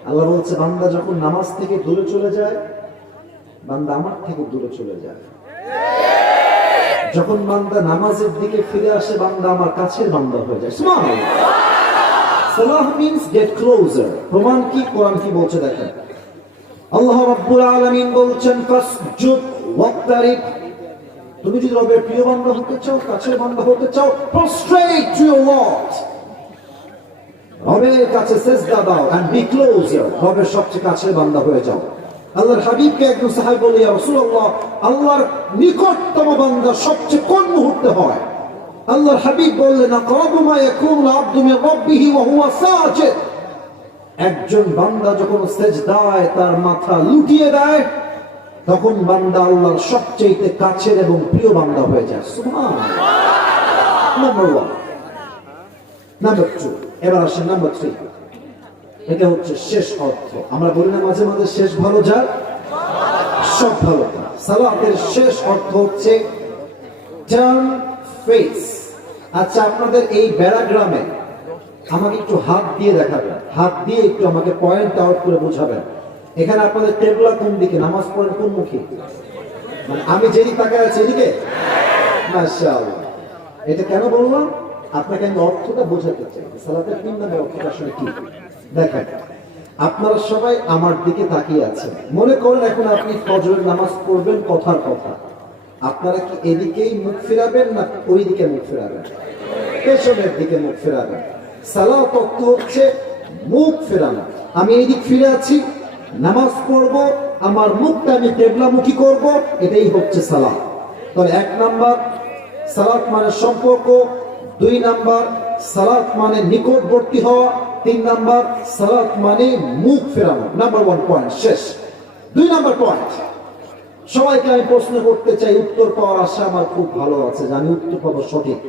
আল্লাহ বলছে বান্দা যখন নামাজ থেকে দূরে চলে যায়, বান্দা আমার থেকে দূরে চলে যায়। যখন বান্দা নামাজের দিকে ফিরে আসে, বান্দা আমার কাছের বান্দা হয়ে যায়। সুবহানাল্লাহ। সালাহ মিন্স গেট ক্লোজার। প্রমাণ কি? কোরআন কি বলছে দেখেন। আল্লাহ রাব্বুল আলামিন বলছেন ফাসজুদ ওয়াক্তারিব। তুমি যদি রবের প্রিয় বান্দা হতে চাও, কাছের বান্দা হতে চাও, prostrate to your Lord, রবের কাছে সিজদা দাও and be closer, রবের সবচেয়ে কাছের বান্দা হয়ে যাও। আল্লাহর হাবিবকে একজন সাহাবী বলে, ইয়া রাসূলুল্লাহ, আল্লাহর নিকটতম বান্দা সবচেয়ে কোন মুহূর্তে হয়? আল্লাহর হাবিব বললেন, আকরাবু মা ইয়াকুনু আল-আবদু মিন রাব্বিহি ওয়া হুয়া সাজিদ। একজন বান্দা যখন সিজদায় তার মাথা লুটিয়ে দেয়, তখন বান্দা আল্লাহর সবচেয়ে কাছের এবং প্রিয় বান্দা হয়ে যায়। সুবহানাল্লাহ। নাম্বার 1। নাম্বার 2। এবার আসেন নাম্বার 3। এটা হচ্ছে শেষ অর্থ। আমরা বলি না মাঝে মাঝে শেষ ভালো যার সব ভালো তার। সালাতের শেষ অর্থ হচ্ছে টার্ন ফেস। আচ্ছা, আপনাদের এই ব্যারাগ্রামে আমাকে একটু হাত দিয়ে দেখাবেন, হাত দিয়ে একটু আমাকে পয়েন্ট আউট করে বোঝাবেন। এখানে আপনাদের কিবলা কোন দিকে? নামাজ পড়েন কোন মুখে? মানে আমি যেদিকে তাকায় আছি এদিকে? মাশাআল্লাহ। এটা কেন বললাম? আপনাকে আমি অর্থটা বোঝাতে চাই। সালাতের 3 নম্বর অর্থটা আসলে কি? দেখেন, আপনারা সবাই আমার দিকে তাকিয়ে আছেন। মনে করেন এখন আপনি ফজরের নামাজ পড়বেন কথার কথা। আপনারা কি এদিকেই মুখ ফেরাবেন না ওই দিকে মুখ ফেরাবেন? পেছনের দিকে মুখ ফেরাবেন। সালাত অর্থ হচ্ছে মুখ ফেরানো। আমি এই দিক ফিরে আছি, নামাজ পড়বো, আমার মুখটা আমি কিবলামুখী করব, এটাই হচ্ছে সালাত। তাহলে 1 নাম্বার সালাত মানে সম্পর্ক, 2 নাম্বার সালাত মানে নিকটবর্তী হওয়া, 3 নাম্বার সালাত মানে মুখ ফেরানো। নাম্বার 1 পয়েন্ট শেষ। 2 নাম্বার পয়েন্ট, সবাইকে আমি প্রশ্ন করতে চাই, উত্তর পাওয়ার আশা আমার খুব ভালো আছে, জানি উত্তর পাবো সঠিক।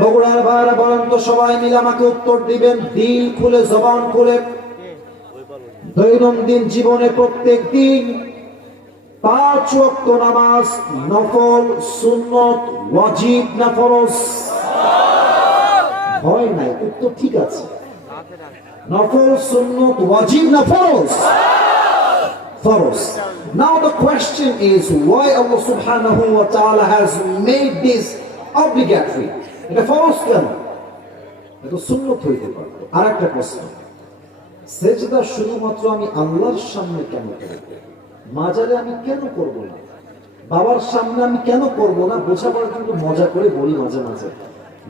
বগুড়ার ভাইরা বলেন তো, সবাই মিলে আমাকে উত্তর দিবেন দিল খুলে, জবান খুলে। দৈনন্দিন জীবনে প্রত্যেক দিন 5 ওয়াক্ত নামাজ নফল, সুন্নত, ওয়াজিব না ফরজ? হয় নাই, উত্তর ঠিক আছে। নফল, সুন্নত, ওয়াজিব না ফরজ? Furrows. Now the question is, why Allah subhanahu wa ta'ala has made this obligatory? এটা ফরজ কেন? এটা সুন্নত হইতে পারে। আর একটা প্রশ্ন, সেজদা শুধুমাত্র আমি আল্লাহর সামনে কেন করব? মাজারে আমি কেন করব না? বাবার সামনে আমি কেন করব না? বোঝাবার জন্য মজা করে বলি মাঝে মাঝে,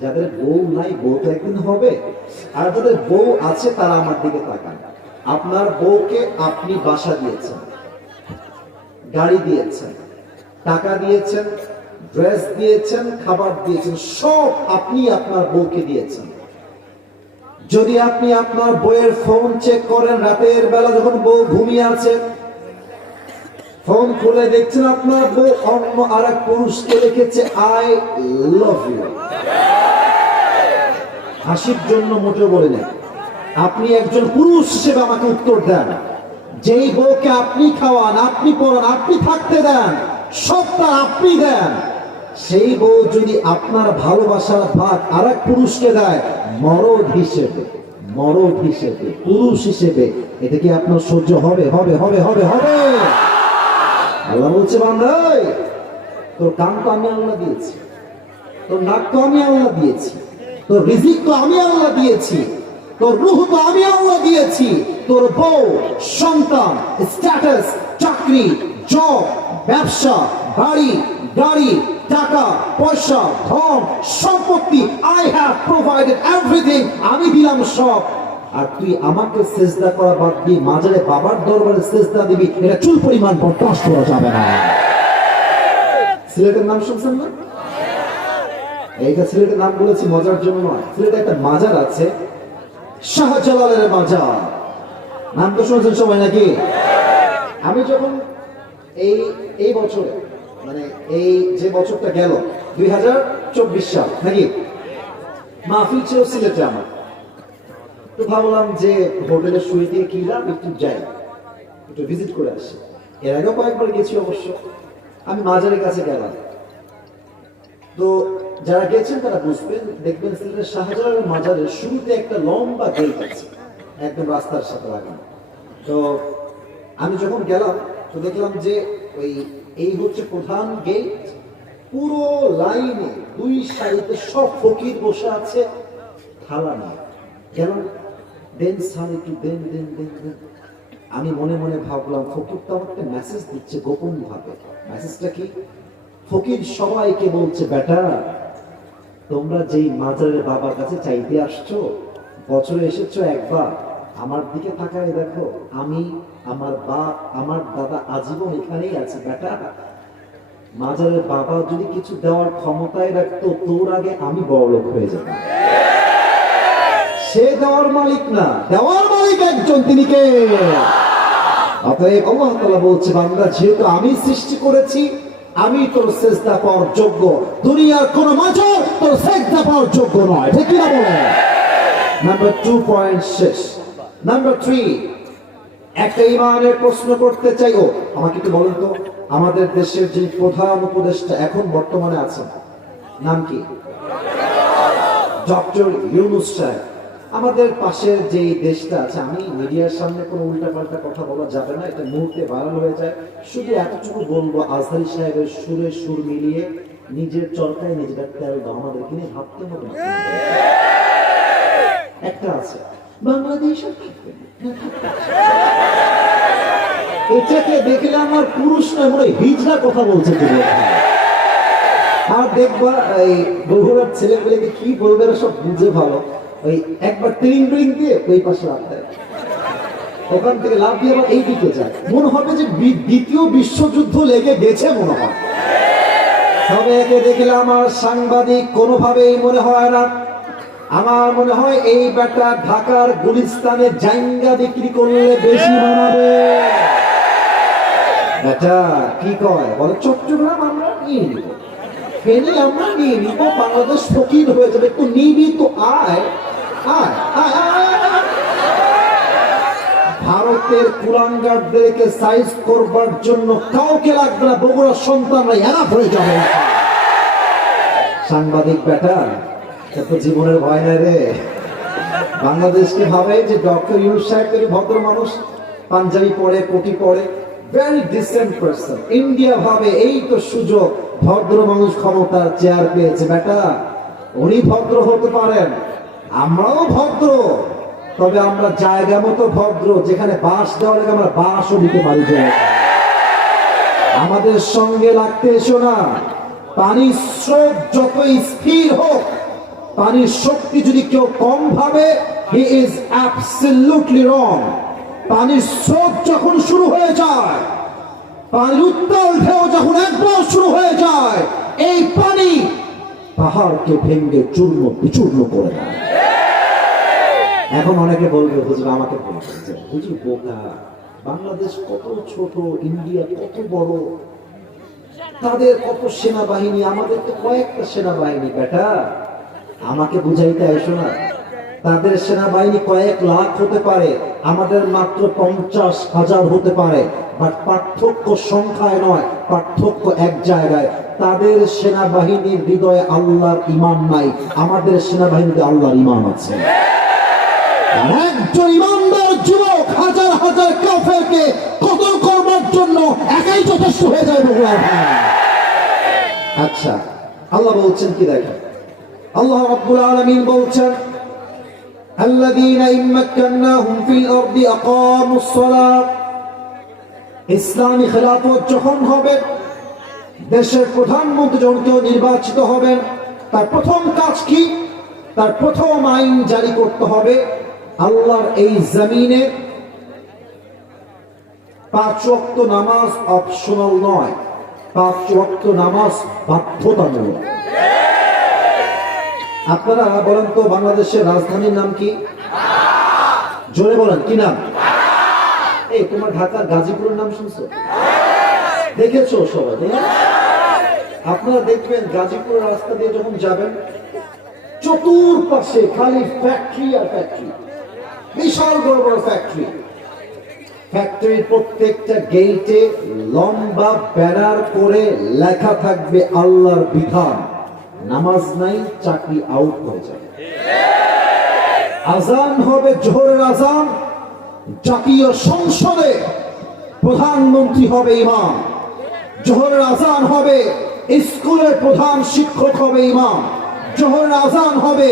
যাদের বউ নাই বউ তো একদিন হবে, আর যাদের বউ আছে তারা আমার দিকে তাকান। আপনার বউকে আপনি বাসা দিয়েছেন, গাড়ি দিয়েছেন, টাকা দিয়েছেন, ড্রেস দিয়েছেন, খাবার দিয়েছেন, সব আপনি আপনার বউকে দিয়েছেন। যদি আপনি আপনার বউয়ের ফোন চেক করেন, রাতের বেলা যখন বউ ঘুমিয়ে আছে, ফোন খুলে দেখছেন আপনার বউ অন্য আর এক পুরুষকে লিখেছে আই লাভ ইউ। হাসির জন্য মোটেও বলে নেই। আপনি একজন পুরুষ হিসেবে আমাকে উত্তর দেন, যেই বউকে আপনি খাওয়ান, আপনি পড়ান, আপনি থাকতে দেন, সবটা আপনি দেন, সেই বউ যদি আপনার ভালোবাসার ভাগ আর এক পুরুষকে দেয়, মরদ হিসেবে, মরদ হিসেবে, পুরুষ হিসেবে, এটা কি আপনার সহ্য হবে? হবে হবে হবে হবে। আল্লাহ বলছে, বান্দা তোর কান তো আমি আল্লাহ দিয়েছি, তোর নাক তো আমি আল্লাহ দিয়েছি, তোর রিজিক তো আমি আল্লাহ দিয়েছি, তোর রূহ তো আমি আল্লাহ দিয়েছি, তোর বউ, সন্তান, স্ট্যাটাস, চাকরি, জব, ব্যবসা, বাড়ি, গাড়ি, টাকা পয়সা, ধন সম্পত্তি, আই হ্যাভ প্রোভাইডেড এভরিথিং, আমি দিলাম সব। আর তুই আমাকে সেজদা করা বাদ দিয়ে মাজারে বাবার দরবারে সেজদা দিবি, এটা চুল পরিমাণ বরদাস্ত করা যাবে না। সিলেটের নাম শুনছেন না? এইটা সিলেটের নাম বলেছি মজার জন্য নয়। সিলেটে একটা মাজার আছে, শাহজালালের মাজার, নাম তো শুনেছেন সবাই নাকি? আমি যখন এই বছরে, মানে এই যে বছরটা গেল 2024 সাল নাকি, মাহফিল ছিল সিলেটে আমার, তো ভাবলাম যে হোটেলে শুয়ে দিয়ে কিলাম, একটু যাই, একটু ভিজিট করে আসি। এর আগেও কয়েকবার গেছি অবশ্য। আমি মাজারের কাছে গেলাম, তো যারা গেছেন তারা বুঝবেন, দেখবেন সিলেটের শাহজালালের মাজারের শুরুতে একটা লম্বা গেট আছে, একদম রাস্তার সাথে লাগানো। তো আমি যখন গেলাম তো দেখলাম যে এই হচ্ছে প্রধান গেট, পুরো লাইনে দুই সাইডে সব ফকির বসে আছে থালা নিয়ে। কেন দেন সারি টু দেন দেন দেন দেন। আমি মনে মনে ভাবলাম ফকির তো আমাকে মেসেজ দিচ্ছে গোপন ভাবে। মেসেজটা কি? ফকির সবাইকে বলছে, বেটা তোমরা যেই মাজারের বাবার কাছে চাইতে আসছো, বছরে এসেছো একবার, আমার দিকে তাকায় দেখো, আমি, আমার বাপ, আমার দাদা আজীবন এখানেই আছে। বেটা মাজারের বাবা যদি কিছু দেওয়ার ক্ষমতায় রাখতো, তোর আগে আমি বড়লোক হয়ে যেতাম। সে দেওয়ার মালিক না, দেওয়ার মালিক একজন, তিনি কে? অতএব আল্লাহ তাআলা বলছে, বান্দা যেহেতু আমি সৃষ্টি করেছি, আমি তোর সেজদা পাওয়ার যোগ্য, দুনিয়ার কোন মাজার তোর সেজদা পাওয়ার যোগ্য নয়। ঠিক কি না বলে? নাম্বার 2.6, নাম্বার 3, একটা ইমানের প্রশ্ন করতে চাই। আমাকে একটু বলেন তো, আমাদের দেশের যে প্রধান উপদেষ্টা এখন বর্তমানে আছেন, নাম কি? ডক্টর ইউনূস সাহেব। আমাদের পাশের যে দেশটা আছে, আমি মিডিয়ার সামনে কোনো উল্টাপাল্টা কথা বলা যাবে না, এটা মুহূর্তে ভাইরাল হয়ে যায়। শুধু এতটুকু বলবো, আজহারী সাহেবের সুরে সুর মিলিয়ে নিজের চরকায় নিজের তেল দাও, আমাদেরকে নিয়ে ভাবতে হবে না। একটা আছে বাংলাদেশ, এটাকে দেখলে আমার পুরুষ নয় মনে হিজড়া কথা বলছে। আর দেখবা এই বগুড়ার ছেলেগুলোকে কি বলবে সব বুঝে ভালো, ওই একবার ট্রিং ট্রিং দিয়ে ওই পাশে লাভ দেয়, ওখান থেকে লাভ দিয়ে আবার এই দিকে যায়, মনে হবে যে দ্বিতীয় বিশ্বযুদ্ধ লেগে গেছে মনে হয়। তবে একে দেখলে আমার সাংবাদিক কোনোভাবেই মনে হয় না। আমার মনে হয় এই বেটা ঢাকার গুলিস্তানে জাইঙ্গা বিক্রি করলে বেশি মানাবে। বেটা কি কয় বলে, চট্টগ্রাম আমরা নিয়ে নিব, ফেনী আমরা নিয়ে নিব, বাংলাদেশ ফকির হয়ে যাবে, একটু নিবি তো আয় আয় আয় আয়। ভারতের কুলাঙ্গারদেরকে সাইজ করবার জন্য কাউকে লাগবে না, বগুড়ার সন্তানরা এরা হয়ে যাবে। সাংবাদিক বেটা এত জীবনের ভয় নাই রে। বাংলাদেশকে ভাবে যে ডক্টর ইউনূস সাহেব ভদ্র মানুষ, পাঞ্জাবি পরে, কোটি পরে, ভেরি ডিসেন্ট পারসন। ইন্ডিয়া ভাবে এই তো সুযোগ, ভদ্র মানুষ ক্ষমতার চেয়ার পেয়েছে। বেটা উনি ভদ্র হতে পারেন, আমরাও ভদ্র, তবে আমরা জায়গা মতো ভদ্র, যেখানে বাস দেওয়া লাগে আমরা বাসও দিতে পারি। আমাদের সঙ্গে লাগতে এসো না। পানির স্রোত যতই স্থির হোক, পানির শক্তি যদি কেউ কম ভাবে, he is absolutely wrong. পানির স্রোত যখন শুরু হয়ে যায়, পানির উত্তাল ঢেউ যখন একবার শুরু হয়ে যায়, এই পানি পাহাড়কে ভেঙে চূর্ণ বিচূর্ণ করে দেয়। এখন অনেকে বলবে, হুজুর আমাকে বলবেন যে হুজুর বোকা, বাংলাদেশ কত ছোট, ইন্ডিয়া কত বড়, তাদের কত সেনাবাহিনী, আমাদের তো কয়েকটা সেনাবাহিনী। বেটা আমাকে বুঝাইতে এসো না, তাদের সেনাবাহিনী কয়েক লাখ হতে পারে, আমাদের মাত্র 50,000 হতে পারে, বাট পার্থক্য সংখ্যায় নয়, পার্থক্য এক জায়গায়। তাদের সেনাবাহিনীর হৃদয়ে আল্লাহর ঈমান নাই, আমাদের সেনাবাহিনীতে আল্লাহর ঈমান আছে। একজন ইমানদার যুবক হাজার হাজার কাফেরকে কতল করবার জন্য একাই যথেষ্ট হয়ে যায়। আচ্ছা, আল্লাহ বলছেন কি দেখেন, আল্লাহ রাব্বুল আলামিন বলছেন, الذين إن مكناهم في الأرض أقاموا الصلاة ইসলামী খেলাফত যখন হবে, দেশের প্রধানমন্ত্রী যখন কেউ নির্বাচিত হবেন, তার প্রথম কাজ কি? তার প্রথম আইন জারি করতে হবে, আল্লাহর এই জমিনে 5 ওয়াক্ত নামাজ অপশনাল নয়, 5 ওয়াক্ত নামাজ বাধ্যতামূলক। আপনারা বলেন তো, বাংলাদেশের রাজধানীর নাম কি? জোরে বলেন, কি নাম? এই তোমার ঢাকার গাজীপুরের নাম শুনছো? দেখেছো সবাই? আপনারা দেখবেন গাজীপুরের রাস্তা দিয়ে যখন যাবেন, চতুর্পাশে খালি ফ্যাক্টরি আর ফ্যাক্টরি, বিশাল বড় বড় ফ্যাক্টরি। ফ্যাক্টরির প্রত্যেকটা গেটে লম্বা ব্যানার করে লেখা থাকবে আল্লাহর বিধান, নামাজ নাই চাকরি আউট হয়ে যাবে। আজান হবে জোহরের আজান, জাতীয় সংসদে প্রধানমন্ত্রী হবে ইমাম। জোহরের আজান হবে, স্কুলের প্রধান শিক্ষক হবে ইমাম। জোহরের আজান হবে,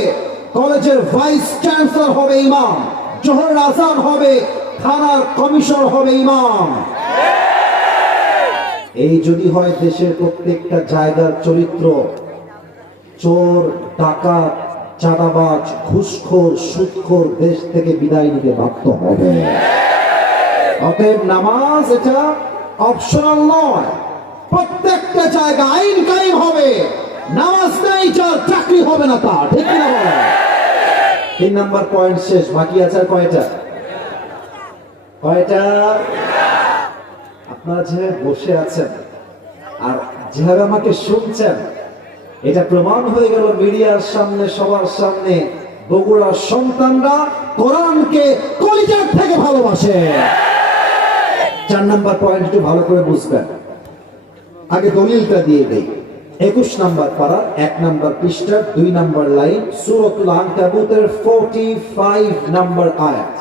কলেজের ভাইস চ্যান্সেলর হবে ইমাম। জোহরের আজান হবে, থানার কমিশনার হবে ইমাম। এই যদি হয় দেশের প্রত্যেকটা জায়গার চরিত্র, চোর, ডাকাত, চাঁদাবাজ, ঘুষখোর, সুদখোর দেশ থেকে বিদায় নিতে বাধ্য হবে। অতএব নামাজ এটা অপশনাল নয়, প্রত্যেকটা জায়গা আইন কায়েম হবে। নামাজ নাই যার চাকরি হবে না তার, ঠিক কিনা বলেন? 3 নাম্বার পয়েন্ট শেষ, বাকি আছে আর কয়টা? আপনারা যেভাবে বসে আছেন আর যেভাবে আমাকে শুনছেন, এটা প্রমাণ হয়ে গেল মিডিয়ার সামনে, সবার সামনে, বগুড়ার সন্তানরা কোরআনকে কলিজার থেকে ভালোবাসে। 4 নাম্বার পয়েন্ট একটু ভালো করে বুঝবেন। আগে দলিলটা দিয়ে দেই। 21 নাম্বার পারা, 1 নাম্বার পৃষ্ঠা, 2 নাম্বার লাইন, সূরাতুল আনকাবুতের 45 নাম্বার আয়াত।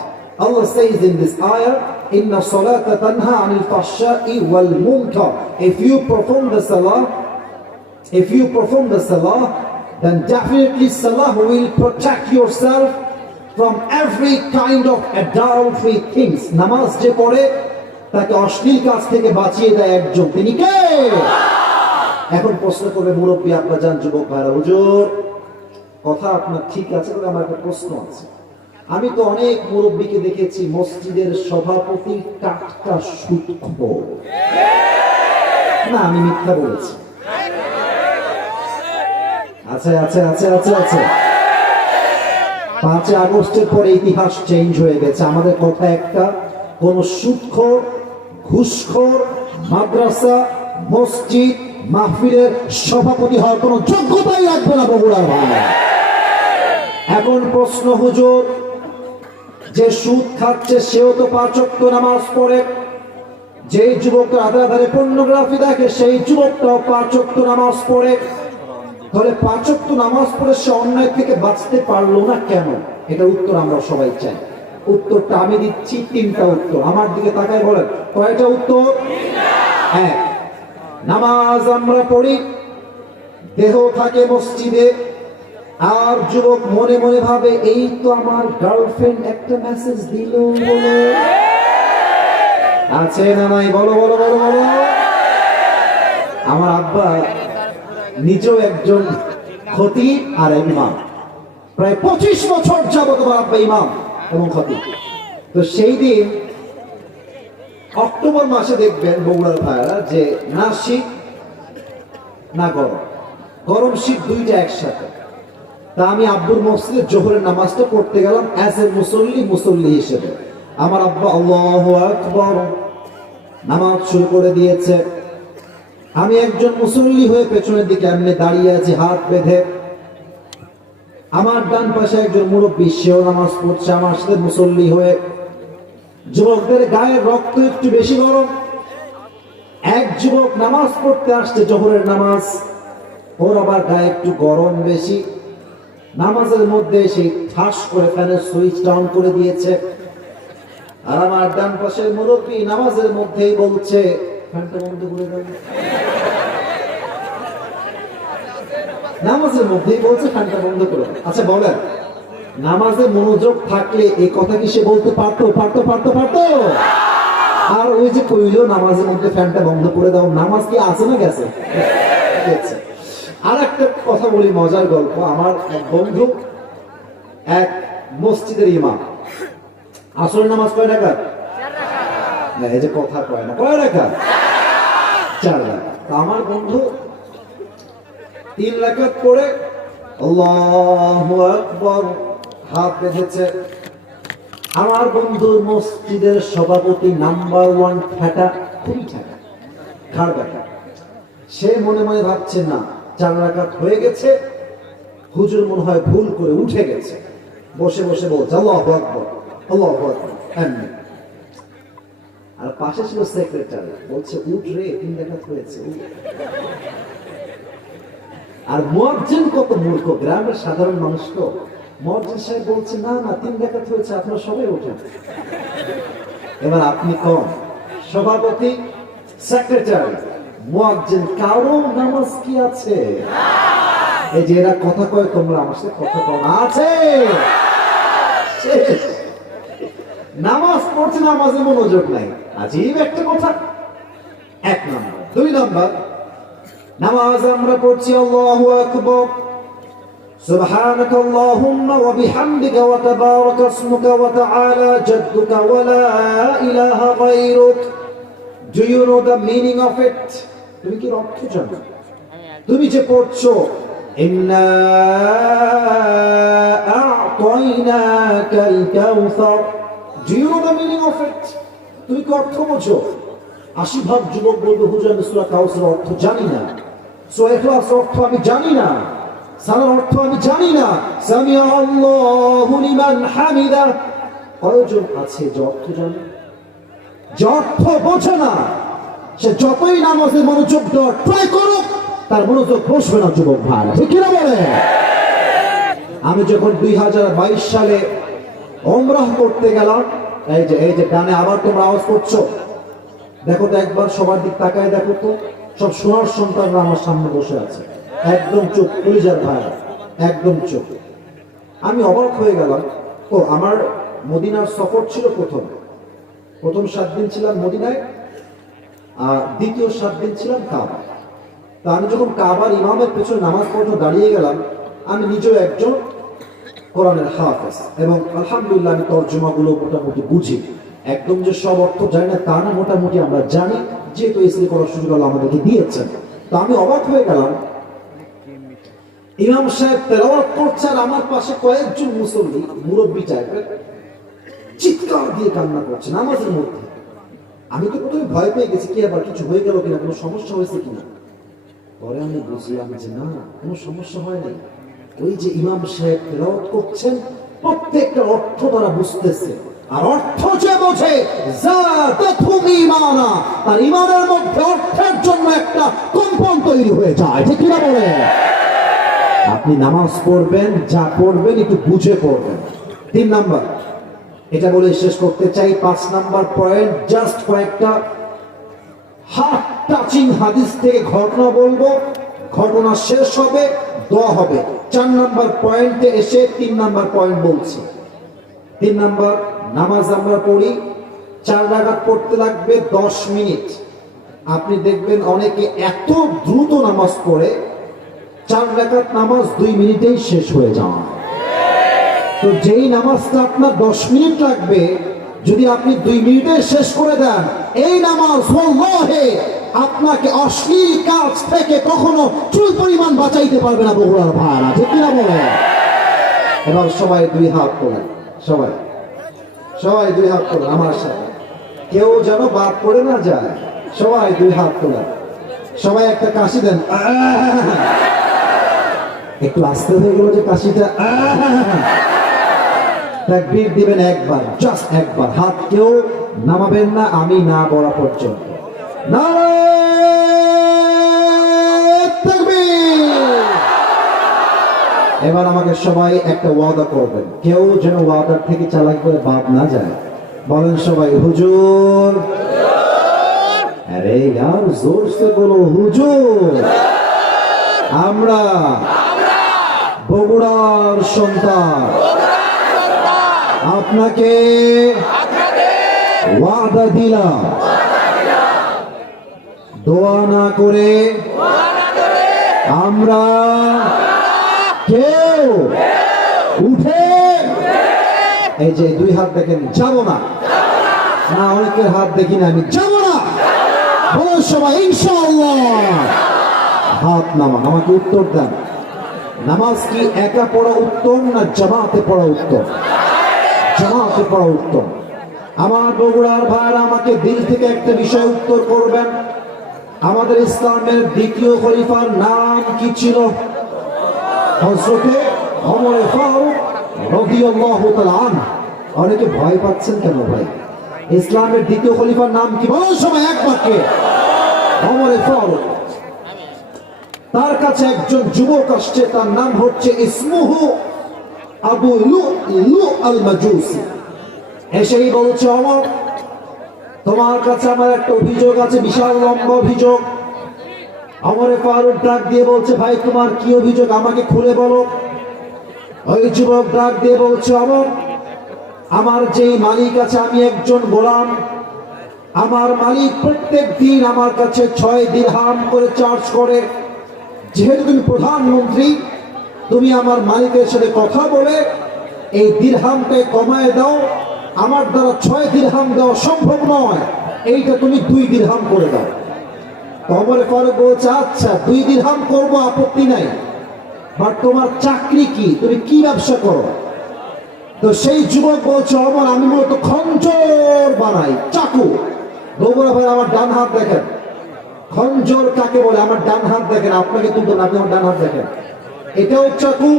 Allah says in this ayah, inna salata tanha anil fahsha'i wal munkar. If you perform the salah, then definitely salah will protect yourself from every kind of adultery things. নামাজ যে পড়ে তাকে অশ্লীল কাজ থেকে বাঁচিয়ে দেয় একজন, তিনি কে? এখন প্রশ্ন করবে মুরব্বী আব্বাজান, যুবক ভাইরা, হুজুর কথা আপনার ঠিক আছে, তবে আমার একটা প্রশ্ন আছে। আমি তো অনেক মুরব্বীকে দেখেছি মসজিদের সভাপতি টাটকা সুদখোর। না, আমি মিথ্যা বলেছি? আছে আছে আছে আছে আছে। 5 আগস্টের পরে ইতিহাস চেঞ্জ হয়ে গেছে। আমাদের কথা একটা, কোন সুদখোর, ঘুষখোর মাদ্রাসা, মসজিদ, মাহফিলের সভাপতি হওয়ার কোন যোগ্যতাই রাখবে না বগুড়ার ভাই। এখন প্রশ্ন, হুজুর যে সুদ খাচ্ছে সেও তো 5 ওয়াক্ত নামাজ পড়ে, যে যুবকরা আধারে পর্নোগ্রাফি দেখে সেই যুবকটাও 5 ওয়াক্ত নামাজ পড়ে, তাহলে 5 ওয়াক্ত নামাজ পড়ে সে অন্যায় থেকে বাঁচতে পারলো না কেন? এটা উত্তর আমরা সবাই চাই। উত্তরটা আমি দিচ্ছি, 3টা উত্তর। আমার দিকে তাকায় বলেন, কয়টা উত্তর? 1, নামাজ আমরা পড়ি, দেহ থাকে মসজিদে, আর যুবক মনে মনে ভাবে এই তো আমার গার্লফ্রেন্ড একটা মেসেজ দিল বলে। আছে না নাই? বলো বলো বলো বলো। আমার আব্বা নিজেও একজন খতিব আর ইমাম, প্রায় 25 বছর যাবত আমার আব্বা ইমাম এবং খতিব। তো সেই দিন অক্টোবর মাসে দেখবেন বগুড়ার ভাইরা যে না শীত না গরম, গরম শীত দুইটা একসাথে। তা আমি আব্বুর মসজিদে জোহরের নামাজটা পড়তে গেলাম অ্যাজ এ মুসল্লি হিসেবে। আমার আব্বা আল্লাহু আকবার নামাজ শুরু করে দিয়েছে। আমি একজন মুসল্লি হয়ে পেছনের দিকে এমনি দাঁড়িয়ে আছি হাত বেঁধে। আমার ডান পাশে একজন মুরব্বী, সেও নামাজ পড়ছে আমার সাথে মুসল্লি হয়ে। যুবকদের গায়ের রক্ত একটু বেশি গরম। এক যুবক নামাজ পড়তে আসছে জোহরের নামাজ, ওর আবার গায়ে একটু গরম বেশি। নামাজের মধ্যে সে ঠাস করে ফ্যানের সুইচ অন করে দিয়েছে। আর আমার ডান পাশের মুরব্বী নামাজের মধ্যেই বলছে, ফ্যানটা বন্ধ করে দাও। নামাজের মধ্যেই বলছে ফ্যানটা বন্ধ করে দাও। আচ্ছা বলেন, নামাজে মনোযোগ থাকলে এই কথা কি সে বলতে পারতো? আর ওই যে কইলো নামাজের মধ্যে ফ্যানটা বন্ধ করে দাও, নামাজ কি আছে না গেছে? গেছে। আর একটা কথা বলি, মজার গল্প। আমার এক বন্ধু, এক মসজিদের ইমাম, আসরের নামাজ কয় রাকাত? না, এই যে কথা কয় না, কয় রাকাত? 4 রাকাত। আমার বন্ধু 3 রাকাত পড়ে আল্লাহু আকবার হাত বেঁধেছে। আমার বন্ধুর মসজিদের সভাপতি নাম্বার 1 ঠাটা, খুবই ঠাটা, ঘাড় ব্যথা। সে মনে মনে ভাবছে না 4 রাকাত হয়ে গেছে, হুজুর মনে হয় ভুল করে উঠে গেছে। বসে বসে বলছে আল্লাহু আকবার, আল্লাহু আকবার, আমিন। আর পাশে ছিল সেক্রেটারি, বলছে উঠ রে, 3 রাকাত হয়েছে। আর মুয়াজ্জিন কত মূর্খ, গ্রামের সাধারণ মানুষ তো। মুয়াজ্জিন সাহেব বলছে না না 3 রাকাত হয়েছে, আপনারা সবাই ওঠেন। এবার আপনি কোন সভাপতি, সেক্রেটারি, মুয়াজ্জিন, কারো নামাজ কি আছে? এই যে এরা কথা কয়, তোমরা আমার সাথে কথা কও না, আছে? শেষ। নামাজ পড়ছে, নামাজে মনোযোগ নাই, আজীব একটা কথা। 1 নম্বর। 2 নম্বর, নামাজ আমরা পড়ছি আল্লাহু আকবার, সুবহানাক আল্লাহুম্মা ওয়া বিহামদিকা ওয়া তাবারাকা ইসমুকা ওয়া তাআলা জাদ্দুকা ওয়া লা ইলাহা গায়রুক। Do you know the meaning of it? তুমি কি অর্থ জানো? তুমি যে পড়ছো ইন্না আ'তাইনাকাল কাউসার, do you know the meaning of it? তুমি কি অর্থ বোঝো? 80% যুবক বলবে হুজুর আমি সূরা কাউসার অর্থ জানি না, সূরা ইখলাস অর্থ আমি জানি না, সালার অর্থ আমি জানি না, সামিআ আল্লাহু লিমান হামিদা। কয়জন আছে যে অর্থ জানে? যে অর্থ বোঝে না, সে যতই নামাজে মনোযোগ দেওয়ার ট্রাই করুক, তার মনোযোগ বসবে না যুবক ভাই, ঠিক কিনা বলে? আমি যখন 2022 সালে উমরাহ করতে গেলাম, এই যে ডানে আবার তোমরা আওয়াজ করছো, দেখো তো একবার সবার দিক তাকায় দেখো তো, সব সোনার সন্তানরা আমার সামনে বসে আছে, একদম চুপ, কলিজার ভাই, একদম চুপ। আমি অবাক হয়ে গেলাম। ও আমার মদিনার সফর ছিল প্রথম 7 দিন ছিলাম মদিনায়, আর দ্বিতীয় 7 দিন ছিলাম কাবা। তা আমি যখন কাবার ইমামের পেছনে নামাজ পড়তে দাঁড়িয়ে গেলাম, আমি নিজেও একজন কোরআনের হাফেজ, এবং আলহামদুলিল্লাহ আমি তর্জমাগুলো মোটামুটি বুঝি। একদম যে সব অর্থ জানি না তা না, মোটামুটি আমরা জানি, যেহেতু ইসলামি করার সুযোগ আল্লাহ আমাদেরকে দিয়েছেন। তো আমি অবাক হয়ে গেলাম, ইমাম সাহেব তেলাওয়াত করছে আর আমার পাশে কয়েকজন মুসল্লি মুরব্বী টাইপের চিৎকার দিয়ে কান্না করছে নামাজের মধ্যে। আমি তো প্রথমে ভয় পেয়ে গেছি, কি আবার কিছু হয়ে গেল কিনা, কোনো সমস্যা হয়েছে কিনা। পরে আমি বুঝলাম যে না, কোনো সমস্যা হয় নাই। ওই যে ইমাম সাহেব তেলাওয়াত করছেন, প্রত্যেকটা অর্থ তারা বুঝতেছে, আর অর্থ যে বোঝে যাতাতুম ঈমানা, তার ঈমানের মধ্যে অর্থের জন্য একটা কম্পন তৈরি হয়ে যায়, ঠিক কিনা বলে? আপনি নামাজ পড়বেন, যা পড়বেন একটু বুঝে পড়বেন। 3 নাম্বার, এটা বলে শেষ করতে চাই। 5 নাম্বার পয়েন্ট, জাস্ট কয়েকটা হার্ট টাচিং হাদিস থেকে ঘটনা বলবো, ঘটনা শেষ হবে, দোয়া হবে। 4 নাম্বার পয়েন্টে এসে 3 নাম্বার পয়েন্ট বলছি। 3 নাম্বার, নামাজ আমরা পড়ি 4 রাকাত, পড়তে লাগবে 10 মিনিট। আপনি দেখবেন অনেকে এত দ্রুত নামাজ পড়ে 4 রাকাত নামাজ 2 মিনিটেই শেষ হয়ে যায়। তো যেই নামাজটা আপনার 10 মিনিট লাগবে, যদি আপনি 2 মিনিটে শেষ করে দেন, এই নামাজ ওয়াল্লাহি আপনাকে অশ্লীল কাজ থেকে কখনো চুল পরিমাণ বাঁচাইতে পারবে না বগুড়ার ভাইরা, ঠিক কিনা বলে? এবার সবাই 2 হাত তোলেন, সবাই 2 হাত তোলেন আমার সাথে, কেউ যেন বাদ পড়ে না যায়। সবাই 2 হাত তোলেন, সবাই একটা কাশি দেন। একটু আস্তে হয়ে গেল যে কাশিটা। তাকবীর দিবেন একবার, জাস্ট একবার, হাত কেউ নামাবেন না আমি না বলা পর্যন্ত। নারায়ে তাকবীর। এবার আমাকে সবাই একটা ওয়াদা করবেন, কেউ যেন ওয়াদার থেকে চালাকি করে বাদ না যায়। বলেন সবাই হুজুর। আরে यार जोर से बोलो হুজুর। আমরা বগুড়ার সন্তান, আপনাকে ওয়াদা দিলাম দোয়া না করে আমরা কেউ উঠে এই যে দুই হাত দেখেন যাব না, না অনেকের হাত দেখি না, আমি যাব না বলার সময় ইনশাআল্লাহ হাত নামা। আমাকে উত্তর দেন, নামাজ কি একা পড়া উত্তম না জামাতে পড়া উত্তম? জামাতে পড়া উত্তম। আমার বগুড়ার ভাইরা আমাকে দিল থেকে একটা বিষয় উত্তর করবেন, আমাদের ইসলামের দ্বিতীয় খলিফার নাম কি ছিল? হযরতে ওমর ফারুক রাদিয়াল্লাহু তাআলা আনহু। অনেকে ভয় পাচ্ছেন কেন ভাই? ইসলামের দ্বিতীয় খলিফার নাম কি? বলার সময় এক বাক্যে ওমর ফারুক। তার কাছে একজন যুবক আসছে, তার নাম হচ্ছে ইসমুহু আবু লুলু আল মাজুসি। এসেই বলছে, ওমর তোমার কাছে আমার একটা অভিযোগ আছে, বিশাল লম্বা অভিযোগ। ওমর ফারুক ডাক দিয়ে বলছে, ভাই তোমার কি অভিযোগ, আমাকে খুলে বলো। ওই যুবক ডাক দিয়ে বলছে, ওমর আমার যেই মালিক আছে, আমি একজন গোলাম, আমার মালিক প্রত্যেক দিন আমার কাছে 6 দিরহাম করে চার্জ করে। যেহেতু তুমি প্রধানমন্ত্রী, তুমি আমার মালিকের সাথে কথা বলে এই দিরহামটা কমায় দাও। আমার দ্বারা 6 দিরহাম দেওয়া সম্ভব নয়, এইটা তুমি 2 দিরহাম করে দাও। ওমর ফারুক বলছে, আচ্ছা 2 দিরহাম করবো, আপত্তি নাই, বাট তোমার চাকরি কি, তুমি কি ব্যবসা করো? তো সেই যুবক বলছে, ওমর আমি মূলত খঞ্জর বানাই, চাকু। বগুড়া ভাই আমার ডান হাত দেখেন, খঞ্জর কাকে বলে? আমার ডান হাত দেখেন, আপনাকে তুলবেন, আপনি আমার ডান হাত দেখেন, এটাও চাকু,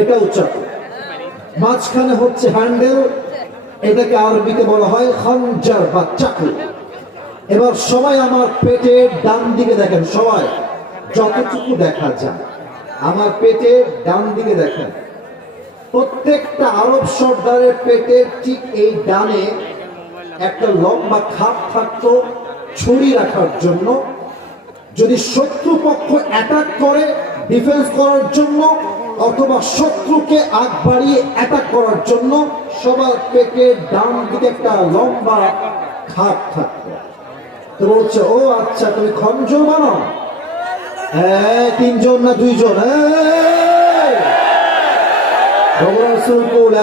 এটাও চাকু, মাঝখানে হচ্ছে হ্যান্ডেল, এটাকে আরবিতে বলা হয় খঞ্জর বা চাকু। এবার সবাই আমার পেটের ডান দিকে দেখেন, সবাই যতটুকু দেখা যায় আমার পেটের ডান দিকে দেখেন। প্রত্যেকটা আরব সর্দারের পেটের ঠিক এই ডানে একটা লম্বা খাপ থাকতো ছুরি রাখার জন্য, যদি শত্রুপক্ষ অ্যাটাক করে ডিফেন্স করার জন্য, অথবা শত্রুকে আগ বাড়িয়ে অ্যাটাক করার জন্য সবার পেটের ডান দিকে একটা লম্বা খাপ থাকতো। তো বলছে, ও আচ্ছা তুমি খঞ্জর বানাও? 3 জন না 2 জন?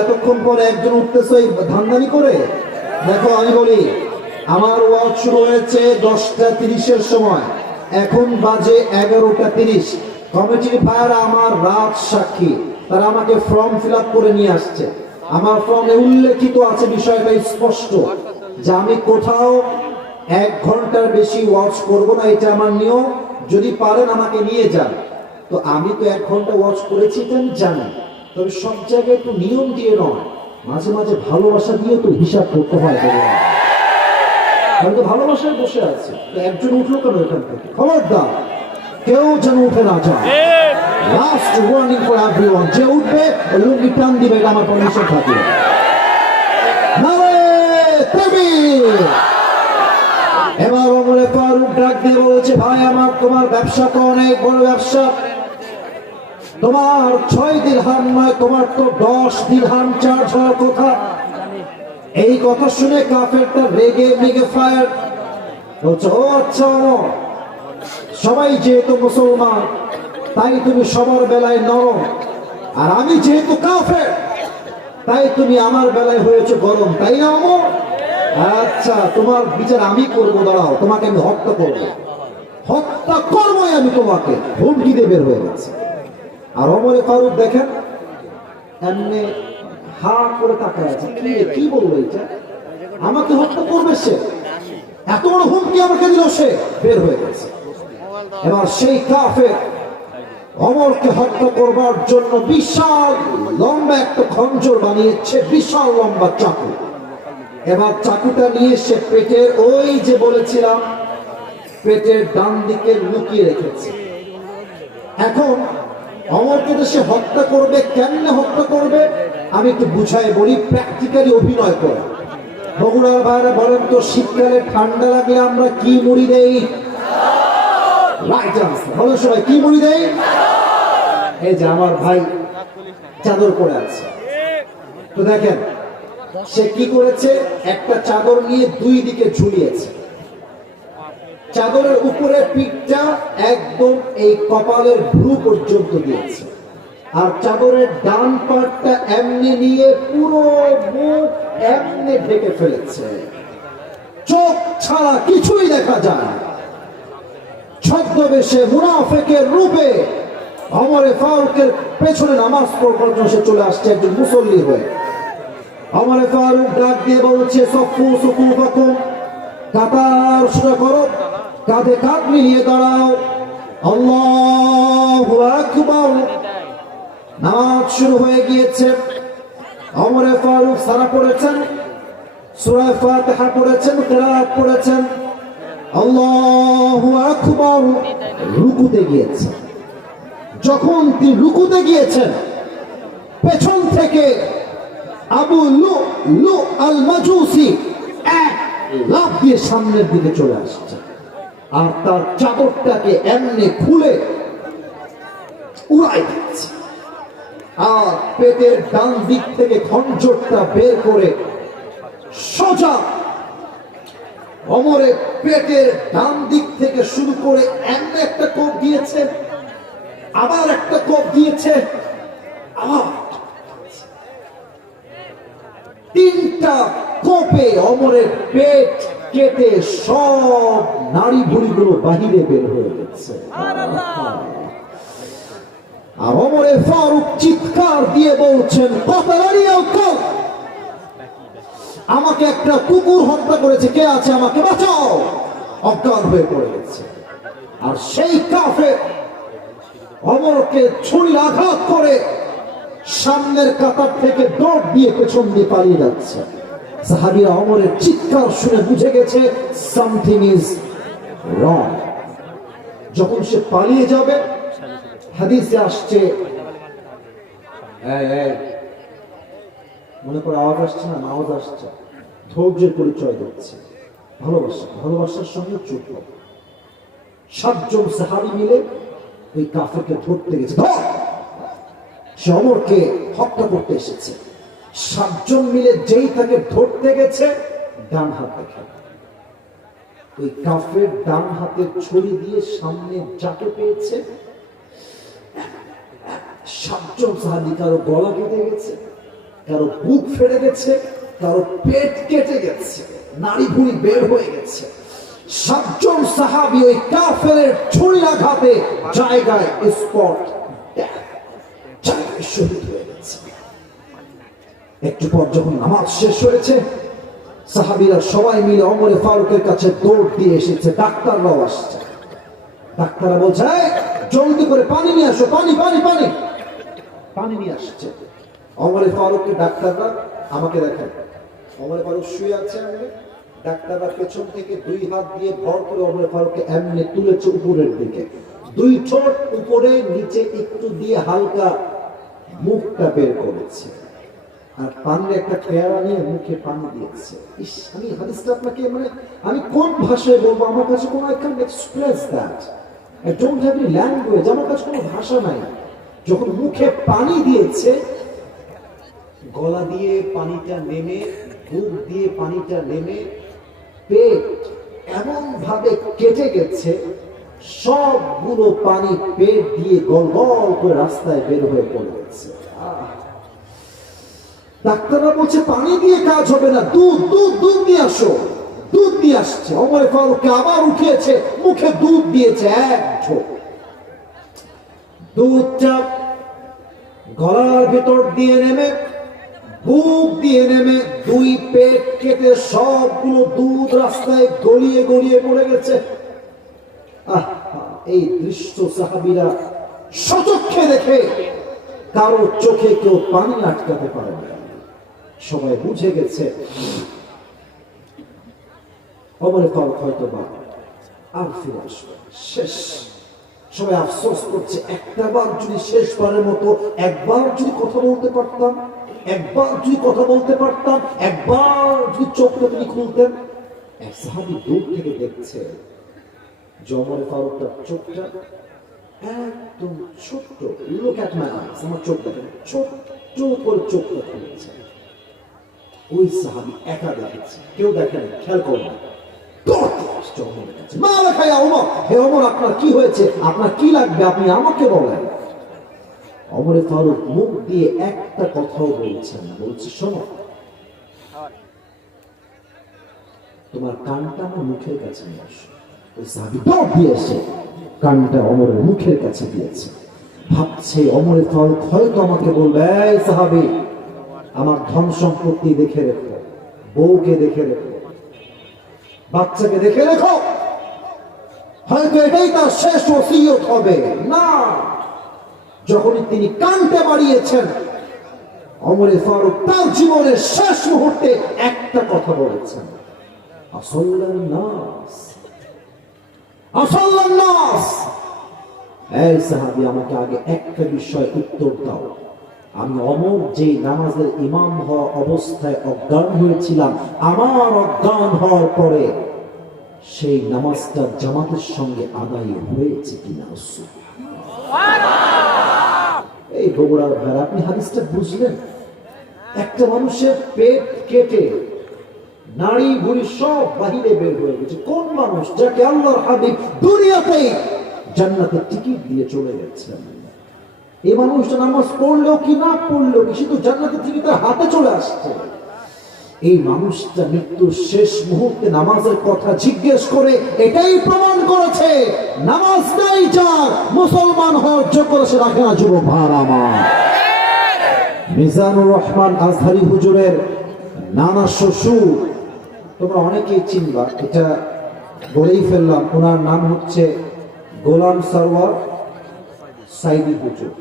এতক্ষণ পরে একজন উঠতেছে ধান্দানি করে। দেখো আমি বলি, আমার ওয়াজ শুরু হয়েছে 10টা 30-এর সময়, এখন বাজে 11টা 30। কমিটির ভাইরা আমার রাত সাক্ষী, তারা আমাকে ফর্ম ফিল আপ করে নিয়ে আসছে। আমার ফর্মে উল্লেখিত আছে বিষয়টা স্পষ্ট, যে আমি কোথাও 1 ঘন্টার বেশি ওয়াচ করব না, এটা আমার নিয়ম। যদি পারেন আমাকে নিয়ে যান। তো আমি তো 1 ঘন্টা ওয়াচ করেছি, এটা আমি জানি, তবে সব জায়গায় একটু নিয়ম দিয়ে নয়, মাঝে মাঝে ভালোবাসা দিয়ে তো হিসাব করতে হয়। আমি তো ভালোবাসায় বসে আছি, তো একজন উঠলো কেন এখান থেকে? খবরদার কেউ যেন উঠে না যায়। লাস্ট ওয়ার্নিং ফর এভরিওয়ান, যে উঠবে ওই লুঙ্গি টান দিবে, এটা আমার পারমিশন থাকে। এবার ওমর ফারুক ডাক দিয়ে বলেছে, ভাই আমার তোমার ব্যবসা তো অনেক বড় ব্যবসা, তোমার 6 দিরহাম নয়, তোমার তো 10 দিরহাম চার্জ হওয়ার কথা। এই কথা শুনে কাফেরটা রেগে মেগে ফায়ার বলছে, ও আচ্ছা ওমর, সবাই যেহেতু মুসলমান তাই তুমি সবার বেলায় নরম, আর আমি যেহেতু কাফের তাই তুমি আমার বেলায় হয়েছে গরম, তাই না ওমর? আচ্ছা তোমার বিচার আমি করবো, দাঁড়াও তোমাকে আমি হত্যা করবো, হত্যা করবোই আমি তোমাকে, হুমকি দিয়ে বের হয়ে গেছে। আর ওমর ফারুক দেখেন এমনি হা করে তাকায় আছে, কি বলবো এটা, আমাকে হত্যা করবে সে, এত বড় হুমকি আমাকে দিল, সে বের হয়ে গেছে। এবার সেই কাফের ওমরকে হত্যা করবার জন্য বিশাল লম্বা একটা খঞ্জর বানিয়েছে, বিশাল লম্বা চাকু। এবার চাকুটা নিয়ে সে পেটের, ওই যে বলেছিলাম পেটের ডান দিকে লুকিয়ে রেখেছে। এখন ওমরকে তো সে হত্যা করবে, কেমনে হত্যা করবে আমি একটু বুঝাই বলি, প্র্যাকটিক্যালি অভিনয় করে। বগুড়ার ভাইরা বলেন তো, শীতকালে ঠান্ডা লাগলে আমরা কি মুড়ি দেই? Right answer. বলেন সবাই, কি মুড়ি দেই? এই যে আমার ভাই চাদর পরে আছে, তো দেখেন সে কি করেছে, একটা চাদর নিয়ে দুই দিকে ঝুলিয়েছে। চাদরের উপরে পিঠটা একদম এই কপালের ভ্রু পর্যন্ত দিয়েছে, আর চাদরের ডান পাটটা এমনি নিয়ে পুরো মুখ এমনি ঢেকে ফেলেছে, চোখ ছাড়া কিছুই দেখা যায় না। ছদ্মবেশে মুনাফিকের রূপে ওমরে ফারুকের পেছনে নামাজ পড়ার জন্য সে চলে আসছে একজন মুসল্লি হয়ে। ওমরে ফারুক ডাক দিয়ে বলছে, সফু সুফুফাকুম, কাতার সোজা করো, কাঁধে কাঁধ মিলিয়ে দাঁড়াও, আল্লাহু আকবার। নামাজ শুরু হয়ে গিয়েছে। ওমরে ফারুক সারা পড়েছেন, সূরা ফাতিহা পড়েছেন, কিরাত পড়েছেন, আল্লাহু আকবার। রুকুতে গিয়েছেন। যখন তিনি রুকুতে গিয়েছেন, পেছন থেকে আবু লু আল মাজুসি এক লাফ দিয়ে সামনের দিকে চলে আসছে, আর তার চাদরটাকে এমনি খুলে উড়াই দিচ্ছে, আর পেটের ডান দিক থেকে খঞ্জরটা বের করে সোজা ওমরের পেটের ডান দিক থেকে শুরু করে এমনি একটা কোপ দিয়েছে, আবার একটা কোপ দিয়েছে, আবার তিনটা কোপে ওমরের পেট কেটে সব নাড়ি ভুড়িগুলো বাহিরে বের হয়ে গেছে। আর ওমরে ফারুক চিৎকার দিয়ে বলছেন, আমাকে একটা কুকুর হত্যা করেছে, কে আছে আমাকে বাঁচাও। অজ্ঞান হয়ে পড়ে গেছে। আর সেই কাফের ওমরকে ছুরির আঘাত করে সামনের কাতার থেকে দৌড় দিয়ে পেছন দিয়ে পালিয়ে যাচ্ছে। সাহাবীরা ওমরের চিৎকার শুনে বুঝে গেছে সামথিং ইজ রং। যখন সে পালিয়ে যাবে, হাদিসে আসছে, মনে করে আওয়াজ আসছে না, আওয়াজ আসছে, ধৈর্যের পরিচয় দিচ্ছে, ভালোবাসা, ভালোবাসার সঙ্গে চুপ। 7 জন সাহাবী মিলে ওই কাফেরকে ধরতে গেছে, সে ওমরকে হত্যা করতে এসেছে। 7 জন মিলে যেই তাকে ধরতে গেছে, ডান হাত দেখে ওই কাফের ডান হাতের ছড়ি দিয়ে সামনে যাকে পেয়েছে, 7 জন সাহাবী কারো গলা কেটে গেছে, কারো বুক ফেটে গেছে, কারো পেট কেটে গেছে, নাড়ি ভুঁড়ি বের হয়ে গেছে। 7 জন সাহাবী ওই কাফেরের ছুরির আঘাতে জায়গায় স্পট জায়গায় শহীদ হয়ে গেছে। একটু পর যখন নামাজ শেষ হয়েছে, সাহাবীরা সবাই মিলে ওমরে ফারুকের কাছে দৌড় দিয়ে এসেছে। ডাক্তাররাও আসছে। ডাক্তাররা বলছে, জলদি করে পানি নিয়ে আসো, পানি পানি পানি পানি নিয়ে আসছে। ওমরে ফারুককে ডাক্তাররা, আমাকে দেখেন, ওমরে ফারুক শুয়ে আছে, ডাক্তাররা পেছন থেকে 2 হাত দিয়ে ভর করে ওমরে ফারুককে এমনি তুলেছে উপরের দিকে, 2 ঠোঁট উপরে নিচে একটু দিয়ে হালকা মুখটা বের করেছে, আর পানির একটা পেয়ারা নিয়ে মুখে পানি দিয়েছে। ইস, আমি হাদিসটা আপনাকে আমি কোন ভাষায় বলবো, আমার কাছে কোনো I can't express that, I don't have any language, আমার কাছে কোনো ভাষা নাই। যখন মুখে পানি দিয়েছে, গলা দিয়ে পানিটা নেমে, বুক দিয়ে পানিটা নেমে, পেট এমন ভাবে কেটে গেছে, সবগুলো পানি পেট দিয়ে গল গল করে রাস্তায় বের হয়ে পড়ে গেছে। ডাক্তাররা বলছে পানি দিয়ে কাজ হবে না, দুধ দুধ দুধ নিয়ে আসো। দুধ নিয়ে আসছে। ওমরে ফারুককে আবার উঠিয়েছে, মুখে দুধ দিয়েছে, এক ঢোক। দুধটা গলার ভেতর দিয়ে নেমে, বুক দিয়ে নেমে, 2 পেট কেটে সবগুলো দুধ রাস্তায় গড়িয়ে গড়িয়ে পড়ে গেছে। এই দৃশ্য সাহাবীরা সচক্ষে দেখে কারো চোখে কেউ পানি আটকাতে পারে না। সবাই বুঝে গেছে ওমরে ফারুক হয়তো বা আর ফিরে আসবে, শেষ। সবাই আফসোস করছে, একটাবার যদি শেষবারের মতো একবার যদি কথা বলতে পারতাম, একবার যদি কথা বলতে পারতাম, একবার যদি চোখটা তিনি খুলতেন। এক সাহাবী দূর থেকে দেখছে ওমরে ফারুকের চোখটা একদম ছোট্ট, লুক অ্যাট মাই আইস, আমার চোখ দেখেন, ছোট্ট করে চোখটা খুলেছে, ওই সাহাবী একা দেখেছে, কেউ দেখেনি, খেয়াল করুন। মা লেখায় ওমর, হে ওমর আপনার কি হয়েছে, আপনার কি লাগবে, আপনি আমাকে বলেন। ওমরে ফারুক মুখ দিয়ে একটা কথাও বলছেন, বলছে শোনো, তোমার কানটা আমার মুখের কাছে নিয়ে আসো। ওই সাহাবী দৌড় দিয়ে এসে কানটা ওমরের মুখের কাছে দিয়েছে। ভাবছে ওমরে ফারুক হয়তো আমাকে বলবে, এই সাহাবী আমার ধন সম্পত্তি দেখে রেখো, বউকে দেখে রেখো, বাচ্চাকে দেখে রেখো, হয়তো এটাই তার শেষ ওসিয়ত হবে। না, যখনই তিনি কানটা বাড়িয়েছেন, ওমরে ফারুক তার জীবনের শেষ মুহূর্তে একটা কথা বলেছেন, আসল্লান নাস, আসল্লান নাস। এই সাহাবী আমাকে আগে একটা বিষয় উত্তর দাও, আমি অমর যে নামাজের ইমাম হওয়া অবস্থায় অজ্ঞান হয়েছিলাম, আমার অজ্ঞান হওয়ার পরে সেই নামাজটা জামাতের সঙ্গে আদায় হয়েছে কিনা? এই বগুড়ার ভাই, আপনি হাদিসটা বুঝলেন? একটা মানুষের পেট কেটে নারী বুড়ি সব বাহিরে বের হয়ে গেছে। কোন মানুষ যাকে আল্লাহর হাবিব দুনিয়াতেই জান্নাতের টিকিট দিয়ে চলে গেছেন, এই মানুষটা নামাজ পড়লেও কি না পড়লেও কি শুধু জান্নাতের টিকিট তার হাতে চলে আসছে। এই মানুষটা মৃত্যুর শেষ মুহূর্তে নামাজের কথা জিজ্ঞেস করে এটাই প্রমাণ করেছে, নামাজ নাই যার মুসলমান হওয়ার যোগ্যতা সে রাখে না। যুবক ভাইরা আমার, মিজানুর রহমান আজহারি হুজুরের নানা শ্বশুর তোমরা অনেকেই চিনবা, এটা বলেই ফেললাম, ওনার নাম হচ্ছে গোলাম সরওয়ার সাইদি হুজুর।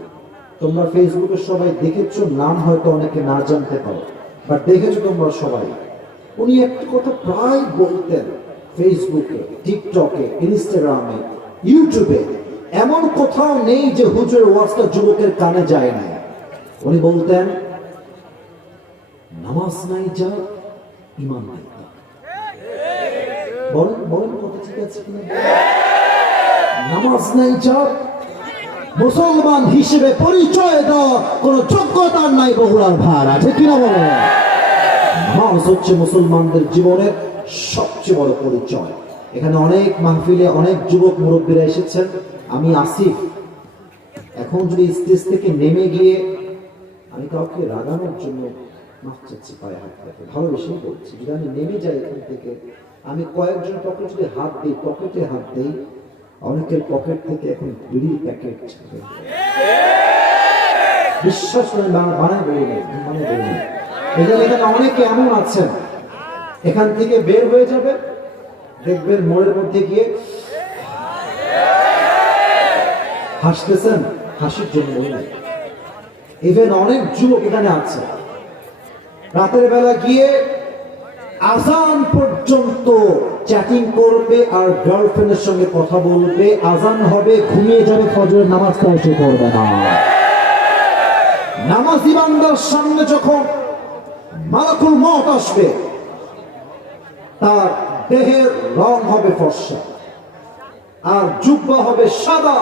তোমরা ফেসবুকে সবাই দেখেছো, নাম হয়তো অনেকে না জানতে পারো, বাট দেখেছো তোমরা সবাই। উনি একটা কথা প্রায় বলতেন ফেসবুকে, টিকটকে, ইনস্টাগ্রামে, ইউটিউবে, এমন কোথাও নেই যে হুজুরের ওয়াজটা যুবকের কানে যায় না। উনি বলতেন, নামাজ নাই যা, ঈমান নাই তা। বলেন বলেন কথা ঠিক আছে কিনা? নামাজ নাই যা, মুসলমান হিসেবে পরিচয় দেওয়া কোন যোগ্যতার নাই। বগুড়ার ভার আছে কিনা বলে? নামাজ হচ্ছে মুসলমানদের জীবনের সবচেয়ে বড় পরিচয়। এখানে অনেক মাহফিলে অনেক যুবক মুরব্বীরা এসেছেন, আমি আসিফ। এখন যদি স্টেজ থেকে নেমে গিয়ে, আমি কাউকে রাগানোর জন্য মাফ চাচ্ছি, পায়ে হাত রাখে, ভালোবেসেই বলছি, যদি আমি নেমে যাই এখান থেকে, আমি কয়েকজন পকেটে যদি হাত দিই, পকেটে হাত দিই, অনেকের পকেট থেকে এখন বিড়ির প্যাকেট বিশ্বাস করে বানায় বলি, এখানে অনেকে এমন আছেন, এখান থেকে বের হয়ে যাবে, দেখবেন মোড়ের মধ্যে গিয়ে হাসতেছেন, হাসির জন্য। ইভেন অনেক যুবক এখানে আছে, রাতের বেলা গিয়ে আজান পর্যন্ত চ্যাটিং করবে আর গার্লফ্রেন্ডের সঙ্গে কথা বলবে, আজান হবে ঘুমিয়ে যাবে, ফজরের নামাজটা এসে পড়বে না। নামাজি বান্দার সামনে যখন মালাকুল মউত আসবে, তার দেহের রং হবে ফর্সা, আর জুব্বা হবে সাদা,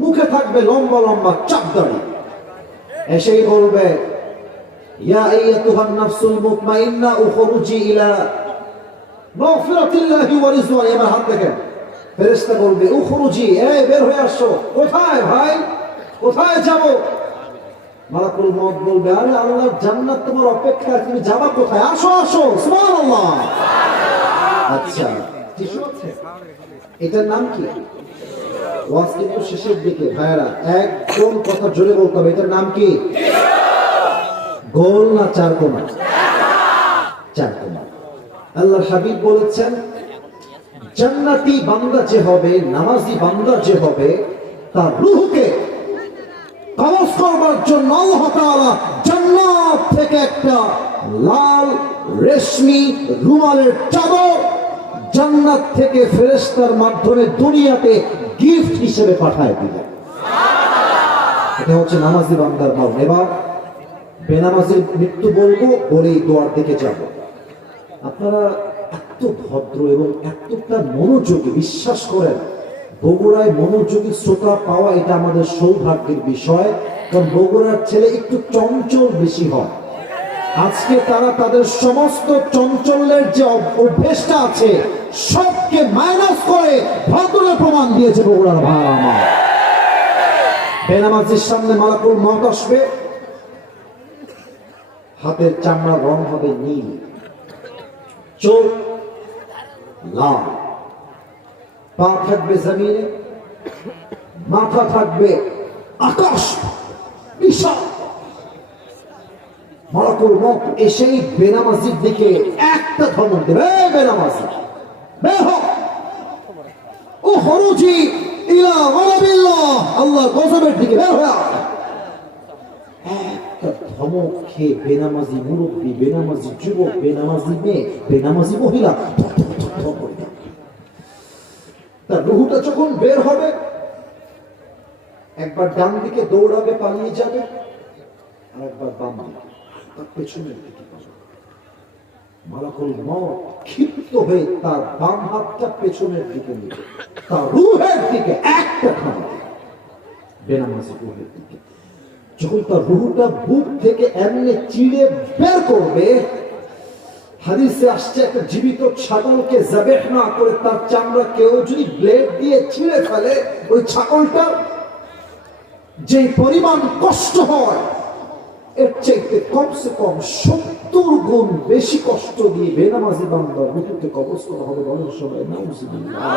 মুখে থাকবে লম্বা লম্বা চাপদাড়ি, এসেই বলবে, ইয়া আইয়াতুহান নাফসুল মুতমাইন্না উখরুজি ইলা মাগফিরাতিল্লাহি ওয়া রিজওয়ানি। আমার হাত দেখেন, ফেরেশতা বলবে, উখরুজি, এই বের হয়ে আসো। কোথায় ভাই, কোথায় যাব? মালাকুল মউত বলবে, আরে আল্লাহর জান্নাত তোমার অপেক্ষায়, তুমি যাবা কোথায়? আসো আসো, সুবহানাল্লাহ। আচ্ছা, টিস্যু আছে? এটার নাম কি? ওয়াজ কিন্তু শেষের দিকে ভাইরা, একদম কথা জোরে বলতে হবে, এটার নাম কি? গোল না চার কোনা? চার কোনা। আল্লাহর হাবিব বলেছেন, জান্নাতি বান্দা যে হবে, নামাজি বান্দা যে হবে, তার রূহকে কবজ করবার জন্য আল্লাহ তাআলা জান্নাত থেকে একটা লাল রেশমি রুমালের চাদর জান্নাত থেকে ফেরেশতার মাধ্যমে দুনিয়াতে গিফট হিসেবে পাঠায় দিলেন। এটা হচ্ছে নামাজি বান্দার মরণ। এবার বেনামাজির মৃত্যু বলবো, বলেই দোয়ার দিকে যাব। আপনারা এত ভদ্র এবং এতটা মনোযোগী, বিশ্বাস করেন, বগুড়ায় মনোযোগী শ্রোতা পাওয়া এটা আমাদের সৌভাগ্যের বিষয়, কারণ বগুড়ার ছেলে একটু চঞ্চল বেশি হয়। আজকে তারা তাদের সমস্ত চঞ্চলের যে অভ্যেসটা আছে সবকে মাইনাস করে ভদ্রতা প্রমাণ দিয়েছে বগুড়ার ভাই আমার। বেনামাজির সামনে মালাকুল মউত আসবে, হাতের চামড়া রং হবে নীল, চোখ লাল, পা থাকবে জমিনে, মাথা থাকবে আকাশ বিশাল। মালাকুল মউত এসেই বেনামাজির দিকে একটা ধমক দেবে, এই বেনামাজি বের হ, ও খরুজি ইলা ওয়ালাবিল্লাহ, আল্লাহর গজবের দিকে বের হয়ে আয়। একটা ধমক খেয়ে বেনামাজি মুরব্বী, বেনামাজি যুবক, বেনামাজি মেয়ে, বেনামাজি মহিলা তার রুহুটা যখন বের হবে, একবার ডান দিকে দৌড়াবে, পালিয়ে যাবে, আর একবার বাম দিকে, তার পেছনের দিকে মালাকুল মউত ক্ষিপ্ত হয়ে তার বাম হাতটা পেছনের দিকে নিবে, তার রুহের দিকে একটা খানা বেনামাজি রুহের দিকে। যখন তার রুহটা বুক থেকে এমনি চিড়ে বের করবে, হাদিসে আসছে একটা জীবিত ছাগলকে যাবেহ না করে তার চামড়া কেউ যদি ব্লেড দিয়ে ছিঁড়ে ফেলে, ওই ছাগলটা যে পরিমাণ কষ্ট হয় এর চাইতে কমসে কম 70 গুণ বেশি কষ্ট দিয়ে বেনামাজি বান্দা মৃত্যুতে কবজ করা হবে। বলেন সবাই নাউজুবিল্লাহ।